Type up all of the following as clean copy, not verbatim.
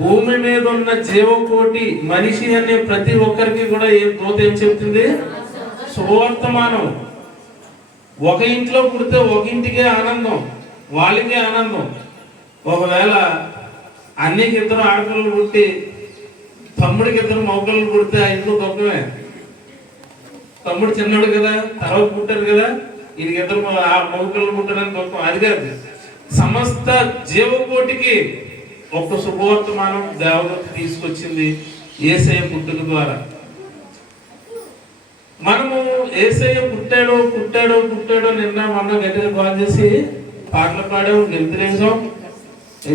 భూమి మీద ఉన్న జీవకోటి మనిషి అనే ప్రతి ఒక్కరికి కూడా ఏం చెప్తుంది? శుభవర్తమానం. ఒక ఇంట్లో పుడితే ఒక ఇంటికే ఆనందం, వాళ్ళకే ఆనందం. ఒకవేళ అన్నికి ఇద్దరు ఆడపిల్లలు పుట్టి తమ్ముడికి ఇద్దరు మగపిల్లలు పుడితే ఆ ఇంట్లో దుఃఖమే. తమ్ముడు చిన్నోడు కదా, తర్వాత పుట్టారు కదా, ఈయనకి ఇద్దరు మగపిల్లలు పుట్టారని దుఃఖం. అది కాదు, సమస్త జీవకోటికి ఒక శుభవర్తమానం దేవదూత తీసుకొచ్చింది యేసయ్య పుట్టుక ద్వారా. మనము యేసయ్య పుట్టాడో పుట్టాడో పుట్టాడో నిన్న మొన్న గట్టిగా కాల్ చేసి పాటలు పాడాము, గెలితరేసాం.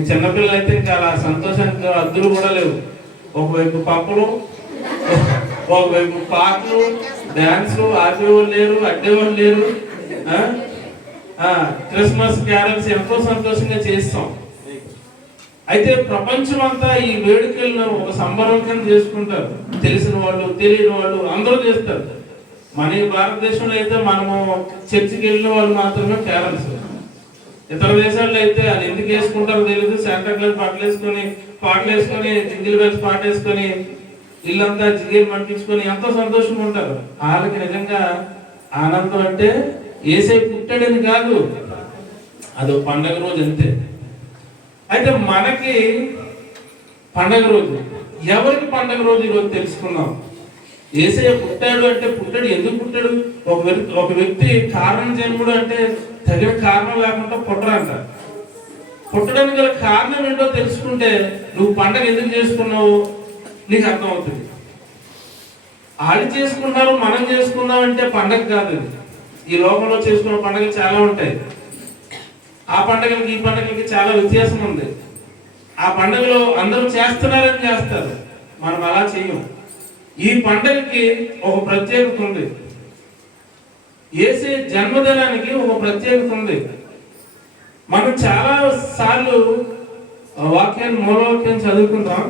చిన్నపిల్లలు అయితే ఇంకా అలా సంతోషానికి అద్దులు కూడా లేవు. ఒకవైపు పప్పులు, ఒకవైపు పాటలు, డాన్సులు, ఆపేవాళ్ళు లేరు, అడ్డేవాళ్ళు లేరు. క్రిస్మస్ క్యారల్స్ ఎంతో సంతోషంగా చేస్తాం. అయితే ప్రపంచం అంతా ఈ వేడుకలను ఒక సంబరం కింద చేసుకుంటారు. తెలిసిన వాళ్ళు, తెలియని వాళ్ళు అందరూ చేస్తారు. మన ఈ భారతదేశంలో అయితే మనము చర్చికి వెళ్ళిన వాళ్ళు మాత్రమే క్యారల్స్. ఇతర దేశాల్లో అయితే అది ఎందుకు వేసుకుంటారో తెలియదు, శాంటా క్లాస్ పాటలు వేసుకొని జింగిల్ బెల్స్ పాట వేసుకొని ఇల్లంతా జిగేలు పంపించుకొని ఎంతో సంతోషంగా ఉంటారు. వాళ్ళకి నిజంగా ఆనందం అంటే యేసయ్య పుట్టాడని కాదు, అదో పండగ రోజు అంతే. అయితే మనకి పండగ రోజు, ఎవరికి పండగ రోజు ఈరోజు తెలుసుకుందాం. యేసయ్య పుట్టాడు అంటే పుట్టాడు, ఎందుకు పుట్టాడు? ఒక వ్యక్తి కారణం జన్ముడు అంటే తగిన కారణం లేకుండా పుట్టరంట. పుట్టడానికి గల కారణం ఏంటో తెలుసుకుంటే నువ్వు పండగ ఎందుకు చేసుకున్నావు నీకు అర్థం అవుతుంది. ఆడి చేసుకున్నారు, మనం చేసుకుందాం అంటే పండగ కాదు. ఈ లోకంలో చేసుకున్న పండుగలు చాలా ఉంటాయి. ఆ పండుగలకి ఈ పండుగలకి చాలా వ్యత్యాసం ఉంది. ఆ పండుగలో అందరూ చేస్తున్నారని చేస్తారు, మనం అలా చేయం. ఈ పండుగకి ఒక ప్రత్యేకత ఉంది. యేసయ్య జన్మదినానికి ఒక ప్రత్యేకత ఉంది. మనం చాలా సార్లు వాక్యాన్ని మూలవాక్యాన్ని చదువుకుంటాం.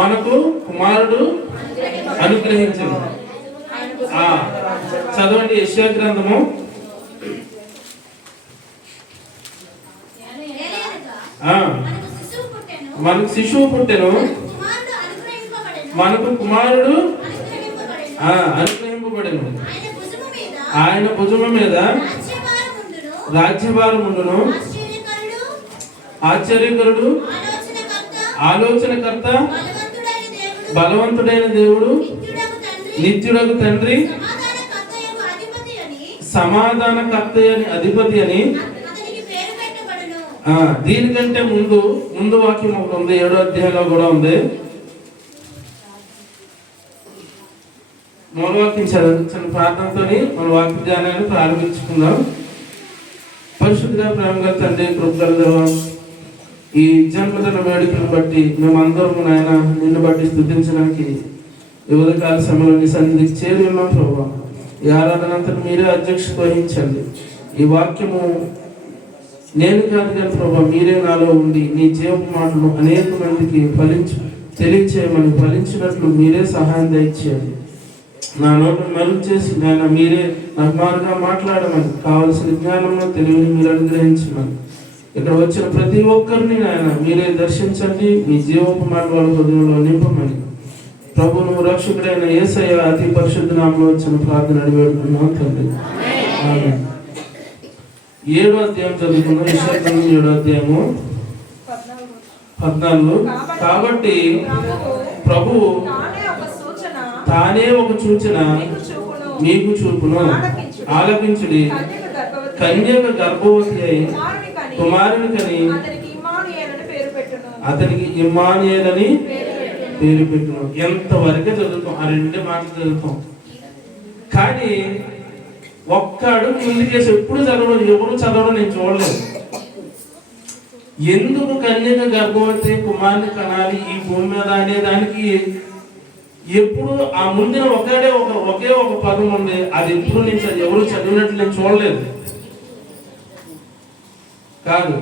మనకు కుమారుడు అనుగ్రహించింది. చదవండి యెషయా గ్రంథము. మనకు శిశువు పుట్టెను, మనకు కుమారుడు అనుగ్రహింపబడెను. ఆయన భుజము మీద రాజ్యభారముండును. ఆశ్చర్యకరుడు, ఆలోచనకర్త, బలవంతుడైన దేవుడు, నిత్యుడగు తండ్రి, సమాధానకర్త అని అధిపతి అని. దీనికంటే ముందు వాక్యం ఒకటి ఉంది, 7వ అధ్యాయంలో కూడా ఉంది. మూలవాక్యం చిన్న ప్రార్థనతో మన వాక్య ధ్యానాన్ని ప్రారంభించుకుందాం. పరిశుద్ధ ప్రేమగా తండ్రి, కృపగల ఈ జన్మదిన వేడుకను బట్టి మేమందరము నాయన నిన్ను బట్టి స్తుతించడానికి ఈ ఉదయకాల సమయంలో నీ సన్నిధికి చేరి ఉన్నాం ప్రభావ. ఈ ఆరాధన అంతా మీరే అధ్యక్షత వహించండి. ఈ వాక్యము నేను కాదు కానీ ప్రభావ మీరే నాలో ఉండి నీ జీవపు మాటలు అనేక మందికి తెలియచేయమని, ఫలించినట్లు మీరే సహాయం దయచేయండి. నా నోటును మరుగు చేసి నాయన మీరే నాకు మారుగా మాట్లాడమని, కావలసిన జ్ఞానంలో తెలివిని మీరు అనుగ్రహించమని, ఇక్కడ వచ్చిన ప్రతి ఒక్కరిని నాయన మీరే దర్శించండి. మీ జీవపు మాట వాళ్ళ హృదయంలో నింపమని ప్రభువును రక్షకుడైన యేసయ్య అతి పరిశుద్ధ నామములో వచ్చిన ప్రార్థన అడివేడుకున్నాం తండ్రి. ఆమేన్. 7వ అధ్యాయం చదువుకున్నాం. యెషయా గ్రంథం 7వ అధ్యాయము 14. కాబట్టి ప్రభువు తానే ఒక సూచన మీకు చూపును, ఆలకించుడి. కన్యక గర్భవతి అయి కుమారుని కని అతనికి ఇమ్మానుయేల్ అని పేరు పెట్టును. ఎంతవరకే చదువుతాం, ఆ 2 మాటలు చదువుతాం. కానీ ఒక్క అడుగు ముందుకేసి ఎప్పుడు చదవడం, ఎవరు చదవడం నేను చూడలేదు. ఎందుకు కన్యక గర్భవతి కుమారుని కనాలి ఈ భూమి మీద అనే దానికి ఎప్పుడు ఆ ముందున ఒకే ఒక పదం ఉంది. అది ఎప్పుడు నేను ఎవరు చదివినట్లు నేను చూడలేదు. కాదు,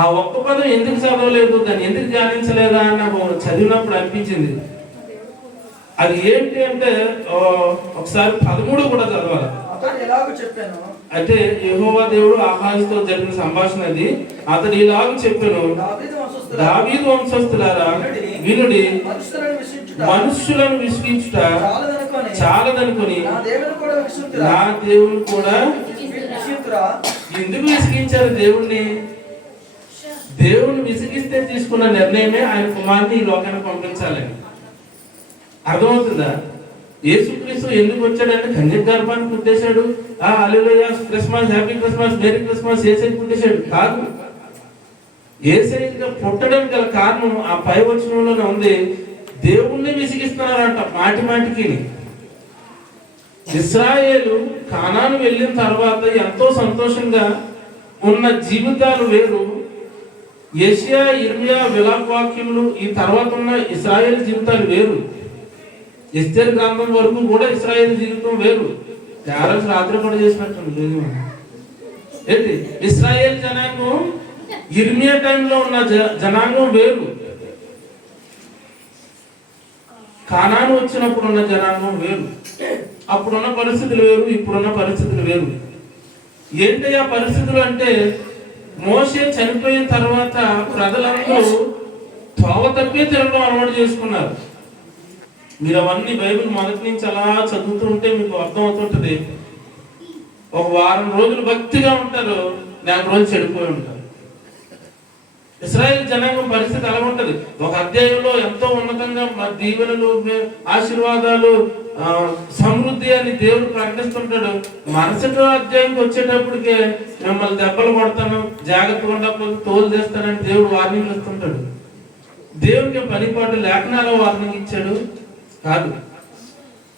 ఆ ఒక్క పదం ఎందుకు చదవలేదు, దాన్ని ఎందుకు ధ్యానించలేదా అని నాకు చదివినప్పుడు అనిపించింది. అది ఏంటి అంటే ఒకసారి 13 కూడా చదవాలి. ఎలాగో చెప్పాను అయితే యెహోవా దేవుడు ఆహాజుతో జరిగిన సంభాషణ అది. అతడు ఇలాగ చెప్పెను, దావీదు వంశస్థులారా వినుడి, మనుష్యులను విసిగించుట చాలదనుకొని నా దేవుని కూడా ఎందుకు విసిగించారు దేవుణ్ణి? దేవుని విసిగిస్తే తీసుకున్న నిర్ణయమే ఆయన కుమార్ని ఈ లోకానికి పంపించాలని. అర్థమవుతుందా? యేసుక్రీస్తు ఎందుకు వచ్చాడంటే కన్యక గర్భాన్ని పుట్టేశాడు, hallelujah Christmas, happy Christmas, merry Christmas యేసయ్య పుట్టేశాడు కాదు. యేసయ్య పుట్టడానికి గల కారణం ఆ పై వచనంలోనే ఉంది. దేవుణ్ణి విసిగిస్తున్నారంట మాటి మాటికి. ఇశ్రాయేలు కానాను వెళ్ళిన తర్వాత ఎంతో సంతోషంగా ఉన్న జీవితాలు వేరు. యెషయా, ఇర్మియా విలాప వాక్యములు ఈ తర్వాత ఉన్న ఇశ్రాయేలు జీవితాలు వేరు. ఎస్తేరు గ్రంథం వరకు కూడా ఇశ్రాయేలు జీవితం వేరు. క్యారల్స్ రాత్రి కూడా చేసినట్టు ఏంటి? ఇశ్రాయేల్ జనాంగం ఇర్మియా టైంలో ఉన్న జనాంగం వేరు, కానాను వచ్చినప్పుడు ఉన్న జనాంగం వేరు. అప్పుడున్న పరిస్థితులు వేరు, ఇప్పుడున్న పరిస్థితులు వేరు. ఏంటి ఆ పరిస్థితులు అంటే, మోషే చనిపోయిన తర్వాత ప్రజలందరూ త్రోవ తప్పే తిరగడం అలవాటు చేసుకున్నారు. మీరు అవన్నీ బైబిల్ మొదటి నుంచి అలా చదువుతుంటే మీకు అర్థం అవుతుంటది. ఒక వారం రోజులు భక్తిగా ఉంటారు, 4 రోజులు చెడిపోయి ఉంటారు. ఇశ్రాయేల్ జనాంగం పరిస్థితి అలా ఉంటది. ఒక అధ్యాయంలో ఎంతో ఉన్నతంగా దీవెనలు, ఆశీర్వాదాలు, సమృద్ధి అని దేవుడు ప్రకటిస్తుంటాడు. మరుసటి అధ్యాయంకి వచ్చేటప్పటికే మిమ్మల్ని దెబ్బలు కొడతాను, జాగ్రత్తగా ఉండకపోతే తోలు చేస్తానని దేవుడు వార్నింగ్ ఇస్తుంటాడు. దేవుడికి పనిపాటు లేఖనాల వార్నింగ్ ఇచ్చాడు కాదు.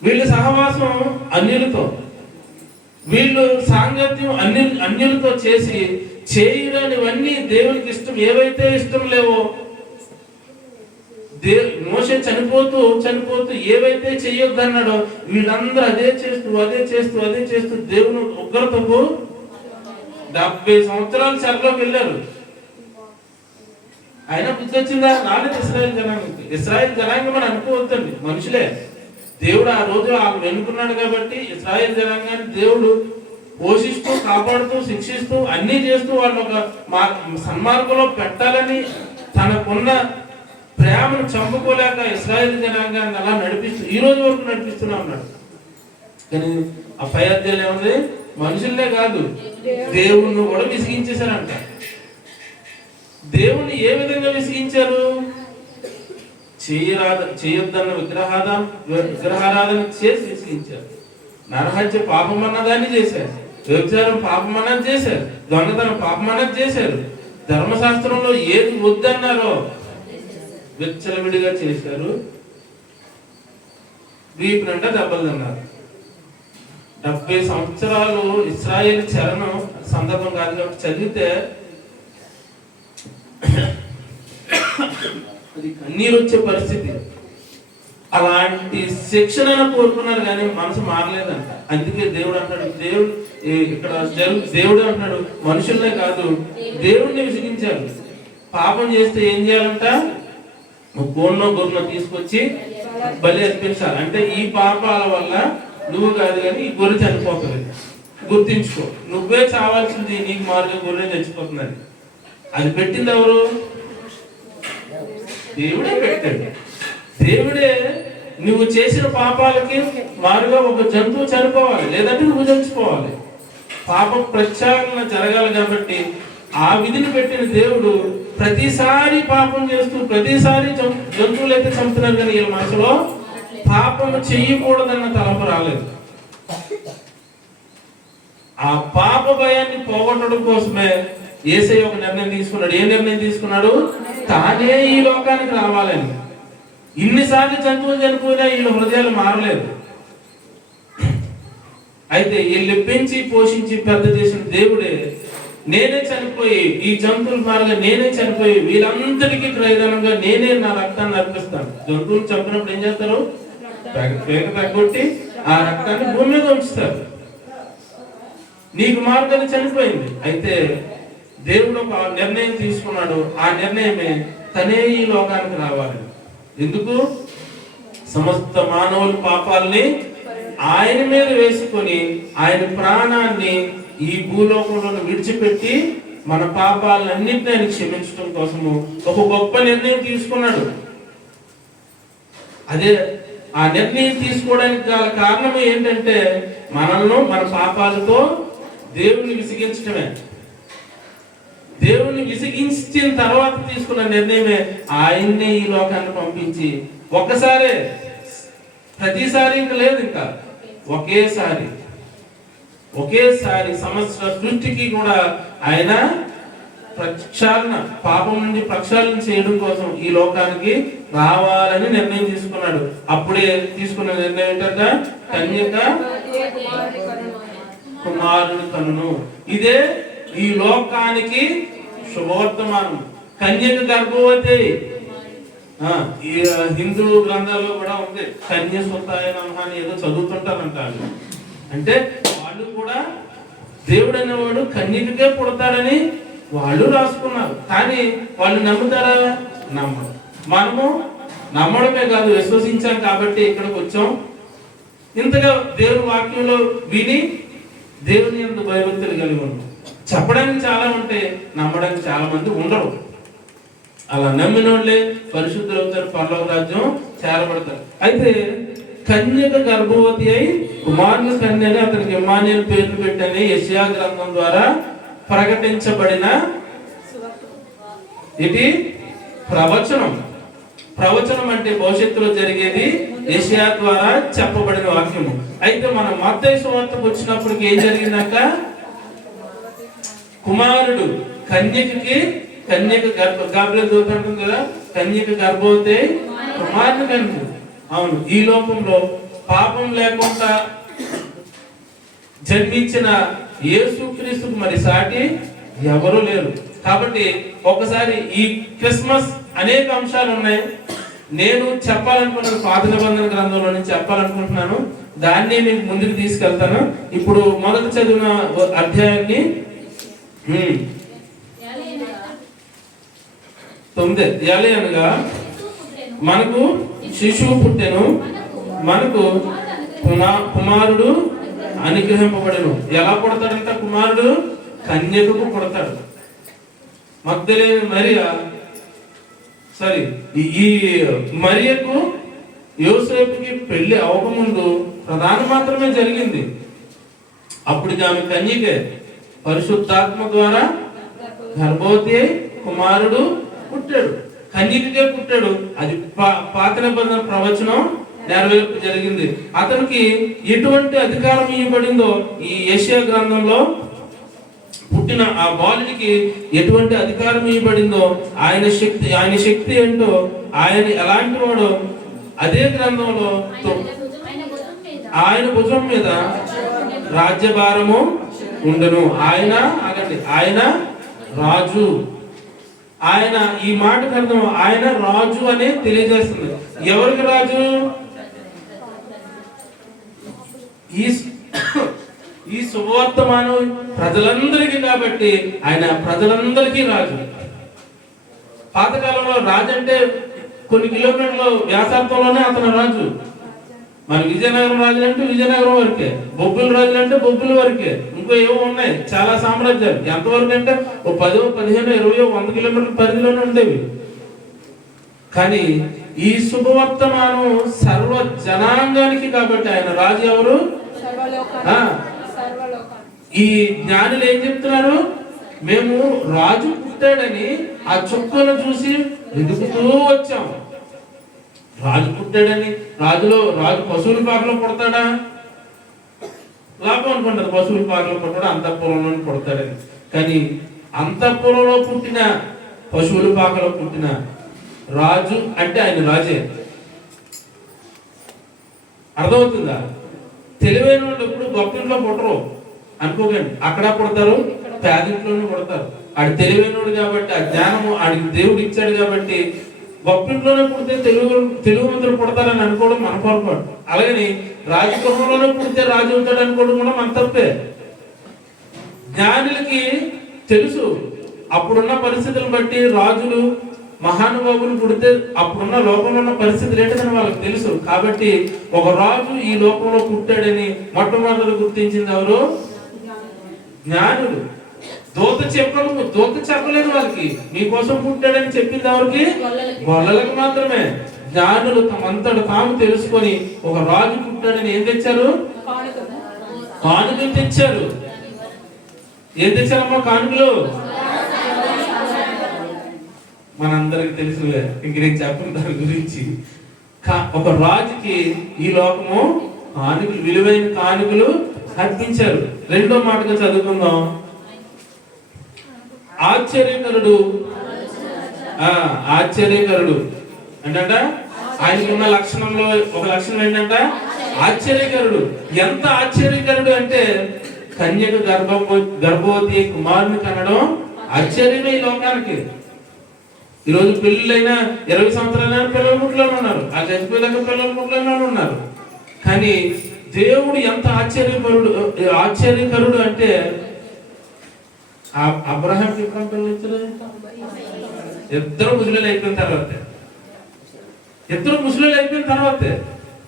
వీళ్ళ సహవాసం అన్యులతో, వీళ్ళు సాంగత్యం అన్యులతో చేసి చేయలేనివన్నీ దేవునికి ఇష్టం, ఏవైతే ఇష్టం లేవో మోషే చనిపోతూ ఏవైతే చెయ్యొద్దన్నాడో వీళ్ళందరూ అదే చేస్తూ దేవుని ఉగ్రతకు 70 సంవత్సరాలు చెరలోకి వెళ్ళారు. అయినా బుద్ధి వచ్చిందా? రాలేదు ఇశ్రాయేల్ జనాంగం అని అనుకోవద్దండి, మనుషులే. దేవుడు ఆ రోజు వాళ్ళు వెనుకున్నాడు కాబట్టి ఇశ్రాయేల్ జనాంగాన్ని దేవుడు పోషిస్తూ, కాపాడుతూ, శిక్షిస్తూ, అన్ని చేస్తూ వాళ్ళు ఒక సన్మార్గంలో పెట్టాలని తనకున్న ప్రేమను చంపుకోలేక ఇశ్రాయేల్ జనాంగాన్ని అలా నడిపిస్తూ ఈ రోజు వరకు నడిపిస్తూనే ఉన్నాడు. కానీ ఆ పై అధ్యాయులు ఏముంది? మనుషులనే కాదు దేవుణ్ణి కూడా విసిగించేశారంట. దేవుణ్ణి ఏ విధంగా విసిగించారు? చేయొద్దన్న విగ్రహారాధన చేసి విసిగించారు. నరహత్య పాపం అన్నదాన్ని చేశారు, వ్యభిచారం పాపం అన్నది చేశారు, దొంగతనం పాపం అన్నది చేశారు. ధర్మశాస్త్రంలో ఏది వద్దన్నారో విచ్చలవిడిగా చేశారు. వీపునంటే దెబ్బలు తిన్నారు. 70 సంవత్సరాలు ఇశ్రాయేల్ చరణం సందర్భం కాదు కాబట్టి చదివితే అది కన్నీరు వచ్చే పరిస్థితి. అలాంటి శిక్షణ కోరుకున్నారు కానీ మనసు మారలేదంట. అందుకే దేవుడు అంటాడు, దేవుడు అంటాడు మనుషులనే కాదు దేవుడిని విసిగించారు. పాపం చేస్తే ఏం చేయాలంట? గోన్నో గొర్రెనో తీసుకొచ్చి బలి అర్పించాలి. అంటే ఈ పాపాల వల్ల నువ్వు కాదు కానీ ఈ గొర్రె చనిపోతుంది, గుర్తించుకో. నువ్వే చావాల్సింది, నీకు మారుగా గొర్రె చచ్చిపోతున్నది. అది పెట్టింది ఎవరు? దేవుడే పెట్టాడు. దేవుడే నువ్వు చేసిన పాపాలకి మారుగా ఒక జంతువు చనిపోవాలి, లేదంటే నువ్వు చచ్చిపోవాలి. పాపం ప్రక్షాళన జరగాలి కాబట్టి ఆ విధిని పెట్టిన దేవుడు ప్రతిసారి పాపం చేస్తూ ప్రతిసారి జంతువులు అయితే చంపుతున్నారు కానీ వీళ్ళ మనసులో పాపం చెయ్యకూడదన్న తలపు రాలేదు. ఆ పాప భయాన్ని పోగొట్టడం కోసమే యేసయ్య ఒక నిర్ణయం తీసుకున్నాడు. ఏ నిర్ణయం తీసుకున్నాడు? తానే ఈ లోకానికి రావాలని. ఇన్నిసార్లు జంతువులు చనిపోయినా వీళ్ళ హృదయాలు మారలేదు. అయితే వీళ్ళు పెంచి పోషించి పెద్ద చేసిన దేవుడే నేనే చనిపోయి ఈ జంతువుల మారగా నేనే చనిపోయి వీళ్ళందరికీ క్రయధనంగా నేనే నా రక్తాన్ని అర్పిస్తాను. జంతువులు చంపినప్పుడు ఏం చేస్తారు? పేక తగ్గొట్టి ఆ రక్తాన్ని భూమి మీద ఉంచుతారు. నీకు మార్గాన్ని చనిపోయింది. అయితే దేవుడు ఒక నిర్ణయం తీసుకున్నాడు. ఆ నిర్ణయమే తనే ఈ లోకానికి రావాలి. ఎందుకు? సమస్త మానవుల పాపాలని ఆయన మీద వేసుకొని ఆయన ప్రాణాన్ని ఈ భూలోకంలో విడిచిపెట్టి మన పాపాలన్నింటినీ ఆయన క్షమించడం కోసము ఒక గొప్ప నిర్ణయం తీసుకున్నాడు. అదే ఆ నిర్ణయం తీసుకోవడానికి గల కారణం ఏంటంటే మనల్ని మన పాపాలతో దేవుని విసిగించడమే. దేవుని విసిగించిన తర్వాత తీసుకున్న నిర్ణయమే ఆయన్నే ఈ లోకాన్ని పంపించి ఒక్కసారే, ప్రతిసారి ఇంకా లేదు, ఇంకా ఒకేసారి సమస్త సృష్టికి కూడా ఆయన ప్రక్షాళన, పాపం నుండి ప్రక్షాళన చేయడం కోసం ఈ లోకానికి రావాలని నిర్ణయం తీసుకున్నాడు. అప్పుడే తీసుకున్న నిర్ణయం ఏంటంటే కన్యక కుమారుని కనును. ఇదే ఈ లోకానికి శుభవర్తమానం. కన్యక గర్భవతి, ఈ హిందూ గ్రంథాల్లో కూడా ఉంది. కన్య సుతాయ నమః అని ఏదో చదువుతుంటారంటారు. అంటే వాళ్ళు కూడా దేవుడు అనేవాడు కన్యకకే పుడతాడని వాళ్ళు రాసుకున్నారు. కానీ వాళ్ళు నమ్ముతారా? నమ్మరు. మనము నమ్మడమే కాదు, విశ్వసించాం కాబట్టి ఇక్కడికి వచ్చాం. ఇంతగా దేవుని వాక్యంలో విని దేవుని యందు భయభక్తులు కలిగి ఉన్నాం. చెప్పడానికి చాలా ఉంటే నమ్మడానికి చాలా మంది ఉండరు. అలా నమ్మిన వాళ్ళే పరిశుద్ధులు అవుతారు, పరలోక రాజ్యం చేరబడతారు. అయితే కన్యక గర్భవతి అయి కుమారుని కన్యని అతనికి ఇమ్మానుయేలు పేరు పెట్టని యెషయా గ్రంథం ద్వారా ప్రకటించబడిన ఇది ప్రవచనం. ప్రవచనం అంటే భవిష్యత్తులో జరిగేది, యెషయా ద్వారా చెప్పబడిన వాక్యము. అయితే మనం మత్తయి సువార్తకు వచ్చినప్పటికి ఏం జరిగిందాక కుమారుడు కన్యక గాబ్రియెలు దూత అంటుంది కదా, కన్యక గర్భవతి కుమారుని కన్య. అవును, ఈ లోకంలో పాపం లేకుండా జన్మించిన యేసుక్రీస్తుకు మరి సాటి ఎవరు లేరు. కాబట్టి ఒకసారి ఈ క్రిస్మస్ అనేక అంశాలు ఉన్నాయి. నేను చెప్పాలనుకున్న పాత నిబంధన గ్రంథంలో నుంచి చెప్పాలనుకుంటున్నాను, దాన్ని మీకు ముందుకు తీసుకెళ్తాను. ఇప్పుడు మొదట చదివిన అధ్యాయాన్ని 9 ఏలే అనగా మనకు శిశువు పుట్టెను, మనకు కుమారుడు అనుగ్రహింపబడెను. ఎలా పుడతాడంట కుమారుడు? కన్యకకు పుడతాడు. మగ్దలేని మరియా, ఈ మరియకు యోసేపుకి పెళ్లి అవ్వకముందు ప్రధానం మాత్రమే జరిగింది. అప్పటికి ఆమె కన్యకే. పరిశుద్ధాత్మ ద్వారా గర్భవతి అయి కుమారుడు పుట్టాడు, కన్యకకే పుట్టాడు. అది పాత నిబంధన ప్రవచనం నెరవేర్పు జరిగింది. అతనికి ఎటువంటి అధికారం ఇవ్వబడిందో ఈ యెషయా గ్రంథంలో పుట్టిన ఆ బాలుడికి ఎటువంటి అధికారం ఇవ్వబడిందో, ఆయన శక్తి ఏంటో, ఆయన ఎలాంటి వాడో అదే గ్రంథంలో ఆయన భుజం మీద రాజ్యభారము ఉండను. ఆయన రాజు. ఆయన ఈ మాటకు అర్థం ఆయన రాజు అనే తెలియజేస్తుంది. ఎవరికి రాజు? ఈ శుభవర్తమానం ప్రజలందరికీ కాబట్టి ఆయన ప్రజలందరికీ రాజు. పాతకాలంలో రాజు అంటే కొన్ని కిలోమీటర్ల వ్యాసార్థంలోనే అతను రాజు. మన విజయనగరం రాజులు అంటే విజయనగరం వరకే, బొబ్బుల రాజులు అంటే బొబ్బుల వరకే. ఇంకో ఏవో ఉన్నాయి చాలా సామ్రాజ్యాలు. ఎంతవరకు అంటే ఓ 10, 15, 20, 100 కిలోమీటర్ల పరిధిలోనే ఉండేవి. కానీ ఈ శుభవర్తమానం సర్వ జనాంగానికి కాబట్టి ఆయన రాజు. ఎవరు? ఈ జ్ఞానులు ఏం చెప్తున్నారు? మేము రాజు పుట్టాడని ఆ చుక్కను చూసి వెతుకుతూ వచ్చాం. రాజు పుట్టాడని రాజు పశువుల పాకలో పుడతాడా? లాభం అనుకుంటారు, పశువుల పాకలో పుట్టాడు, అంతఃపురంలో పుడతాడని. కానీ అంతఃపురంలో పుట్టిన, పశువుల పాకలో పుట్టిన రాజు అంటే ఆయన రాజే. అర్థమవుతుందా? తెలివైన వాళ్ళు ఎప్పుడు గొప్పింట్లో పుట్టరు అనుకోకండి. అక్కడ పుడతారు, పేదింట్లోనే పుడతారు. ఆడు తెలివైనడు కాబట్టి, ఆ జ్ఞానము ఆడికి దేవుడు ఇచ్చాడు కాబట్టి గొప్పింట్లోనే పుడితే తెలుగుమంతులు పుడతారని అనుకోవడం మన పొరపాటు. అలాగని రాజగృహంలోనే పుడితే రాజు అవుతాడు అనుకోవడం కూడా మన తప్పే. జ్ఞానులకి తెలుసు అప్పుడున్న పరిస్థితులను బట్టి రాజులు మహానుభావులు పుడితే అప్పుడున్న లోకంలో ఉన్న పరిస్థితులు ఏంటని వాళ్ళకి తెలుసు. కాబట్టి ఒక రాజు ఈ లోకంలో పుట్టాడని మొట్టమొదటి గుర్తించింది ఎవరు? జ్ఞానులు. దూత చెప్పలేదు వాళ్ళకి, మీకోసం పుట్టాడని చెప్పింది ఎవరికి? గొల్లలకు మాత్రమే. జ్ఞానులు తమంతట తాము తెలుసుకొని ఒక రాజు పుట్టాడని ఏం తెచ్చారు? కానుకలు తెచ్చారు. ఏం తెచ్చారమ్మా కానుకలు? మనందరికి తెలుసులే, ఇంక నేను చెప్పను దాని గురించి. ఒక రాజుకి ఈ లోకము కానుకలు, విలువైన కానుకలు అర్పించారు. రెండో మాటగా చదువుకుందాం. ఆశ్చర్యకరుడు. ఆశ్చర్యకరుడు అంటే ఆయనకు ఉన్న లక్షణంలో ఒక లక్షణం ఏంటంట? ఆశ్చర్యకరుడు. ఎంత ఆశ్చర్యకరుడు అంటే కన్యకు గర్భవతి కుమారుని కనడం ఆశ్చర్యమే ఈ లోకానికి. ఈరోజు పెళ్ళైనా 20 సంవత్సరాలైన పిల్లల ముట్లలో ఉన్నారు, ఆ చచ్చిపోయేదాకా పిల్లల ముట్లలో ఉన్నారు. కానీ దేవుడు ఎంత ఆశ్చర్యకరుడు అంటే అబ్రహాంకి ఎప్పుడు పిల్లలు ఇచ్చారు? ఇద్దరు ముసలిలు అయిపోయిన తర్వాతే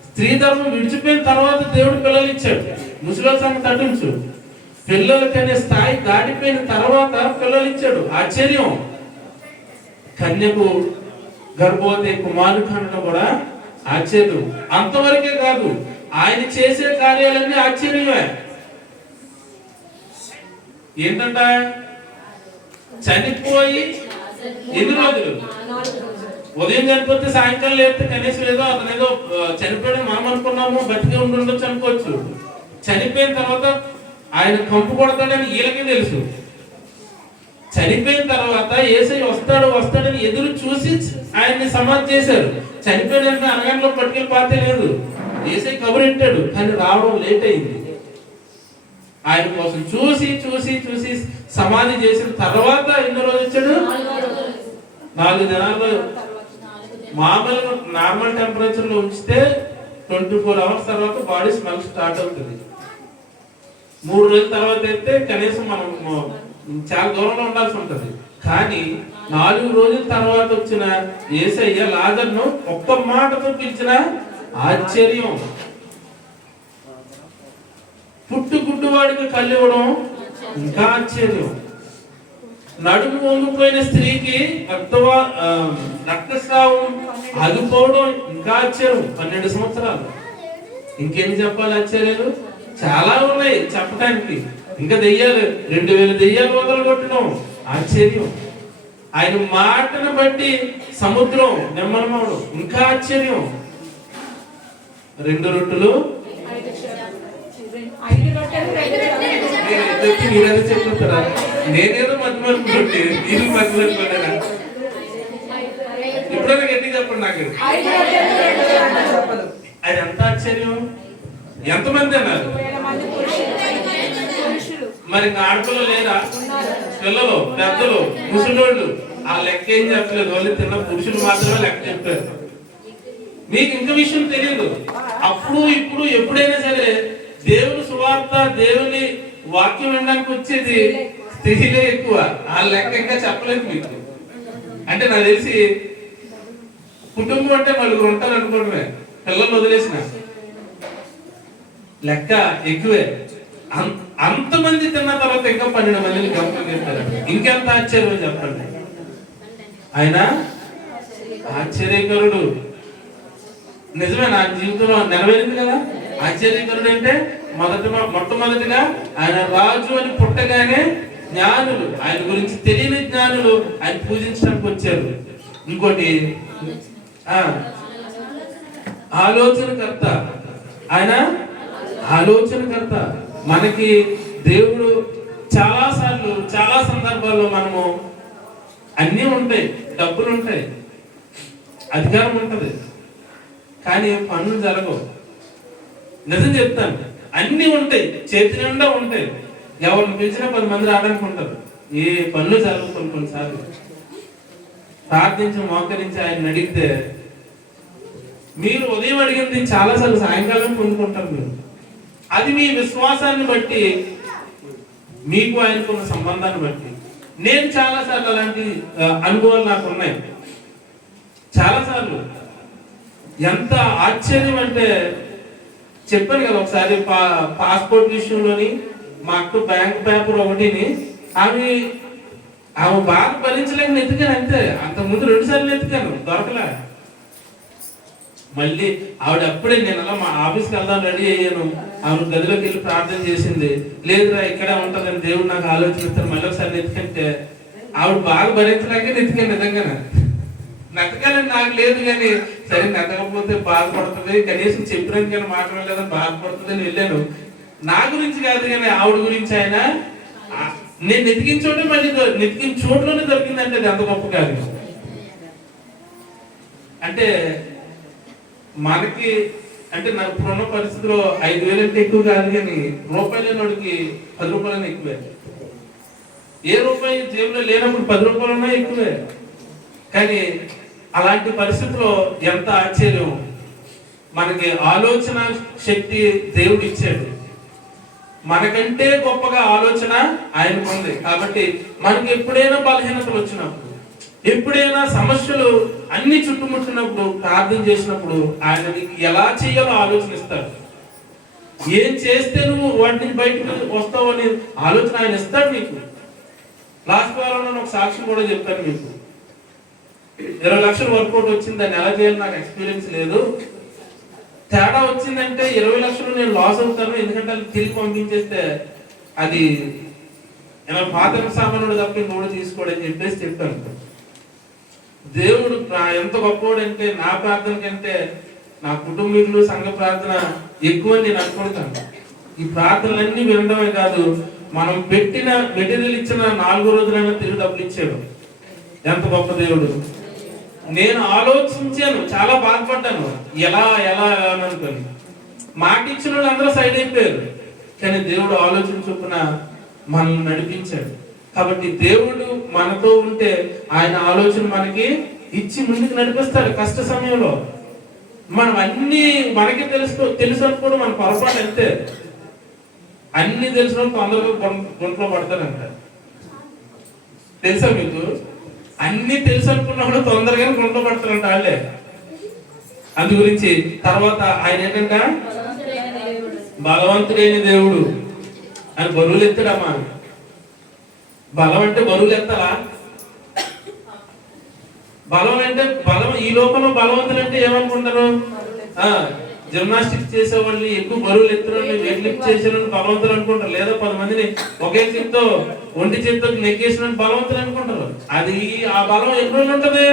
స్త్రీ ధర్మం విడిచిపోయిన తర్వాత దేవుడు పిల్లలు ఇచ్చాడు. ముసలి సంగతి తట్టించు, పిల్లలకనే స్థాయి దాటిపోయిన తర్వాత పిల్లలు ఇచ్చాడు. ఆశ్చర్యం. కన్యకు గర్భవతి కుమారుడు కనడం కూడా ఆశ్చర్యం. అంతవరకే కాదు, ఆయన చేసే కార్యాలన్నీ ఆశ్చర్యమే. ఏంటంట? చనిపోయి ఎన్ని రోజులు? ఉదయం చనిపోతే సాయంకాలం లేకపోతే కనీసం ఏదో అతను ఏదో చనిపోయాడు మనం అనుకున్నాము, బతికే ఉండొచ్చు అనుకోవచ్చు. చనిపోయిన తర్వాత ఆయన కంపు కొడతాడని వీళ్ళకి తెలుసు. చనిపోయిన తర్వాత యేసయ్య వస్తాడని ఎదురు చూసి ఆయన్ని సమాధి చేశారు. చనిపోయిన అనగంటలో పట్టుకెళ్ళి పాతే లేదు, యేసయ్య కబురెట్టాడు, కానీ రావడం లేట్ అయింది. ఆయన కోసం చూసి సమాధి చేసిన తర్వాత ఎన్నో రోజు వచ్చాడు? 4 దినాల్లో. మామూలుగా నార్మల్ టెంపరేచర్ లో ఉంచితే 24 అవర్స్ తర్వాత బాడీ స్మెల్ స్టార్ట్ అవుతుంది. 3 రోజుల తర్వాత అయితే కనీసం మనం చాలా దూరంలో ఉండాల్సి ఉంటుంది. కానీ 4 రోజుల తర్వాత వచ్చిన యేసయ్య లాజరును ఒక్క మాటతో పిలిచిన ఆశ్చర్యం. పుట్టుగుడ్డువాడికి కళ్ళు ఇవ్వడం ఇంకా ఆశ్చర్యం. నడుము వంగిపోయిన స్త్రీకి రక్తస్రావం ఆగిపోవడం ఇంకా ఆశ్చర్యం. 12 సంవత్సరాలు. ఇంకేం చెప్పాలి? ఆశ్చర్యాలు చాలా ఉన్నాయి చెప్పడానికి. ఇంకా దెయ్యాలు 2000 దెయ్యాలు వదలు కొట్టడం ఆశ్చర్యం. ఆయన మాటను బట్టి సముద్రం నెమ్మనమవడం ఇంకా ఆశ్చర్యం. 2 రొట్టెలు మీరేదో చెప్తారా? నేనేదో మధ్యమనుకుంటే నేను మధ్యమనుకోలేనా? ఇప్పుడైనా గట్టి చెప్పండి నాకు. అది ఎంత ఆశ్చర్యం. ఎంతమంది అన్నారు? మరి ఆడపిల్లలు లేరా? పిల్లలు, పెద్దలు, ముసలోళ్ళు ఆ లెక్క ఏం చెప్పలేదు. వాళ్ళు తిన్న పురుషులు మాత్రమే లెక్క చెప్పారు. మీకు ఇంక విషయం తెలియదు. అప్పుడు ఇప్పుడు ఎప్పుడైనా సరే దేవుని సువార్త, దేవుని వాక్యం వినడానికి వచ్చేది స్త్రీలే ఎక్కువ. ఆ లెక్క ఇంకా చెప్పలేదు మీకు. అంటే నాకు తెలిసి కుటుంబం అంటే 4 ఉంటారు అనుకోవడమే, పిల్లలు వదిలేసిన లెక్క ఎక్కువే. అంతమంది తిన్న తర్వాత ఇంకా 12 మందిని గమనం చేస్తారు. ఇంకెంత ఆశ్చర్యం చెప్పండి. ఆయన ఆశ్చర్యకరుడు. నిజమే, నా జీవితంలో నెరవేరింది కదా. ఆశ్చర్యకరుడు అంటే మొట్టమొదటిగా ఆయన రాజు అని పుట్టగానే జ్ఞానులు, ఆయన గురించి తెలియని జ్ఞానులు ఆయన పూజించడానికి వచ్చారు. ఇంకోటి ఆలోచనకర్త. ఆయన ఆలోచనకర్త. మనకి దేవుడు చాలాసార్లు చాలా సందర్భాల్లో మనము అన్నీ ఉంటాయి, డబ్బులు ఉంటాయి, అధికారం ఉంటుంది, కానీ పనులు జరగవు. నిజం చెప్తాను, అన్ని ఉంటాయి, చేతి నిండా ఉంటాయి, ఎవరిని పిలిచినా 10 మంది రావడానికి ఉంటారు, ఏ పనులు జరుగుతుంది. కొన్నిసార్లు ప్రార్థించి మోకరించి ఆయన అడిగితే మీరు ఉదయం అడిగింది చాలాసార్లు సాయంకాలం పొందుకుంటారు మీరు. అది మీ విశ్వాసాన్ని బట్టి, మీకు ఆయనకున్న సంబంధాన్ని బట్టి. నేను చాలాసార్లు అలాంటి అనుభవాలు నాకు ఉన్నాయి. చాలాసార్లు ఎంత ఆశ్చర్యం అంటే, చెప్పాను కదా ఒకసారి పాస్పోర్ట్ విషయంలోని మా అక్క బ్యాంక్ పేపర్ ఒకటిని ఆమె బాగా భరించలేక ఎత్తుకాను అంతే. అంతకుముందు 2 సార్లు ఎత్తుకాను, దొరకలే. మళ్ళీ ఆవిడ అప్పుడే నేను అలా మా ఆఫీస్కి వెళ్దాం రెడీ అయ్యాను. ఆవిడ గదిలోకి వెళ్ళి ప్రార్థన చేసింది. లేదురా ఇక్కడే ఉంటుందని దేవుడు నాకు ఆలోచన ఇస్తాను, మళ్ళీ ఒకసారి ఎత్తుకంటే ఆవిడ బాగా భరించలేక ఎత్తుకాను. నిజంగా నెతకాలని నాకు లేదు, కానీ సరే నెతకపోతే బాధపడుతుంది, కనీసం చెప్పినాను కానీ మాట్లాడలేదని బాధపడుతుంది అని వెళ్ళాను. నా గురించి కాదు కానీ ఆవిడ గురించి ఆయన నేను నెతికిన చోటే మళ్ళీ నెతికిన చోట్లోనే దొరికిందంటే అది అంత గొప్ప కాదు. అంటే మనకి అంటే నాకు ఇప్పుడున్న పరిస్థితిలో 5,000 అంటే ఎక్కువ కాదు, కానీ రూపాయలకి 10 రూపాయలైనా ఎక్కువే. ఏ రూపాయి జేబులో లేనప్పుడు 10 రూపాయలన్నా ఎక్కువే. కానీ అలాంటి పరిస్థితిలో ఎంత ఆశ్చర్యం, మనకి ఆలోచన శక్తి దేవుడు ఇచ్చాడు. మనకంటే గొప్పగా ఆలోచన ఆయనకు ఉంది. కాబట్టి మనకి ఎప్పుడైనా బలహీనతలు వచ్చినప్పుడు, ఎప్పుడైనా సమస్యలు అన్ని చుట్టుముట్టినప్పుడు, ప్రార్థన చేసినప్పుడు ఆయన నీకు ఎలా చేయాలో ఆలోచనిస్తాడు. ఏం చేస్తే నువ్వు వాటి నుంచి బయటకు వస్తావు అనే ఆలోచన ఆయన ఇస్తాడు నీకు. లాస్ట్ వారంలో ఒక సాక్ష్యం కూడా చెప్పాను మీకు. 20 లక్షలు వర్కౌట్ వచ్చింది, దాన్ని ఎలా చేయాలి నాకు ఎక్స్పీరియన్స్ లేదు. తేడా వచ్చిందంటే 20 లక్షలు నేను లాస్ అవుతాను, ఎందుకంటే అది తిరిగి పంపించేస్తే అది పాత సామాన్యుడు తప్ప ఇంకోటి తీసుకోడని చెప్పేసి చెప్పాను. దేవుడు ఎంత గొప్పవాడు అంటే నా ప్రార్థన కంటే నా కుటుంబీకులు సంఘ ప్రార్థన ఎక్కువ నేను అనుకుంటాను. ఈ ప్రార్థనలన్నీ వినడమే కాదు, మనం పెట్టిన మెటీరియల్ ఇచ్చిన 4 రోజులైనా తిరిగి డబ్బులు ఇచ్చాడు. ఎంత గొప్ప దేవుడు. నేను ఆలోచించాను, చాలా బాధపడ్డాను, ఎలా ఎలా అనుకొని. మాట ఇచ్చిన వాళ్ళు అందరూ సైడ్ అయిపోయారు, కానీ దేవుడు ఆలోచన చొప్పున మనల్ని నడిపించాడు. కాబట్టి దేవుడు మనతో ఉంటే ఆయన ఆలోచన మనకి ఇచ్చి ముందుకు నడిపిస్తాడు. కష్ట సమయంలో మనం అన్ని మనకి తెలుసు అనుకోవడం మన పొరపాటు అంతే. అన్ని తెలిసిన తొందరగా గుంట్లో పడతారంట. తెలుసా మీకు? అన్ని తెలుసు అనుకున్నప్పుడు తొందరగానే గుంట్లో పడతారంట వాళ్ళే. అందు గురించి తర్వాత ఆయన ఏంటంట బలవంతుడైన దేవుడు. ఆయన బరువులు ఎత్తాడమ్మా. బలం అంటే బరువులు ఎత్తాలా? బలం అంటే బలం. ఈ లోకంలో బలవంతులు అంటే ఏమనుకుంటారు? జిమ్నాస్టిక్స్ చేసేవాళ్ళు, ఎక్కువ బరువులు ఎత్తున వెయిట్ లిఫ్ట్ చేసిన బలవంతులు అనుకుంటారు. లేదా 10 మందిని ఒకే చేత్తో ఒంటి చేత్తో నెగ్గేసిన బలవంతులు అనుకుంటారు. అది ఆ బలం ఎన్ని రోజులు ఉంటది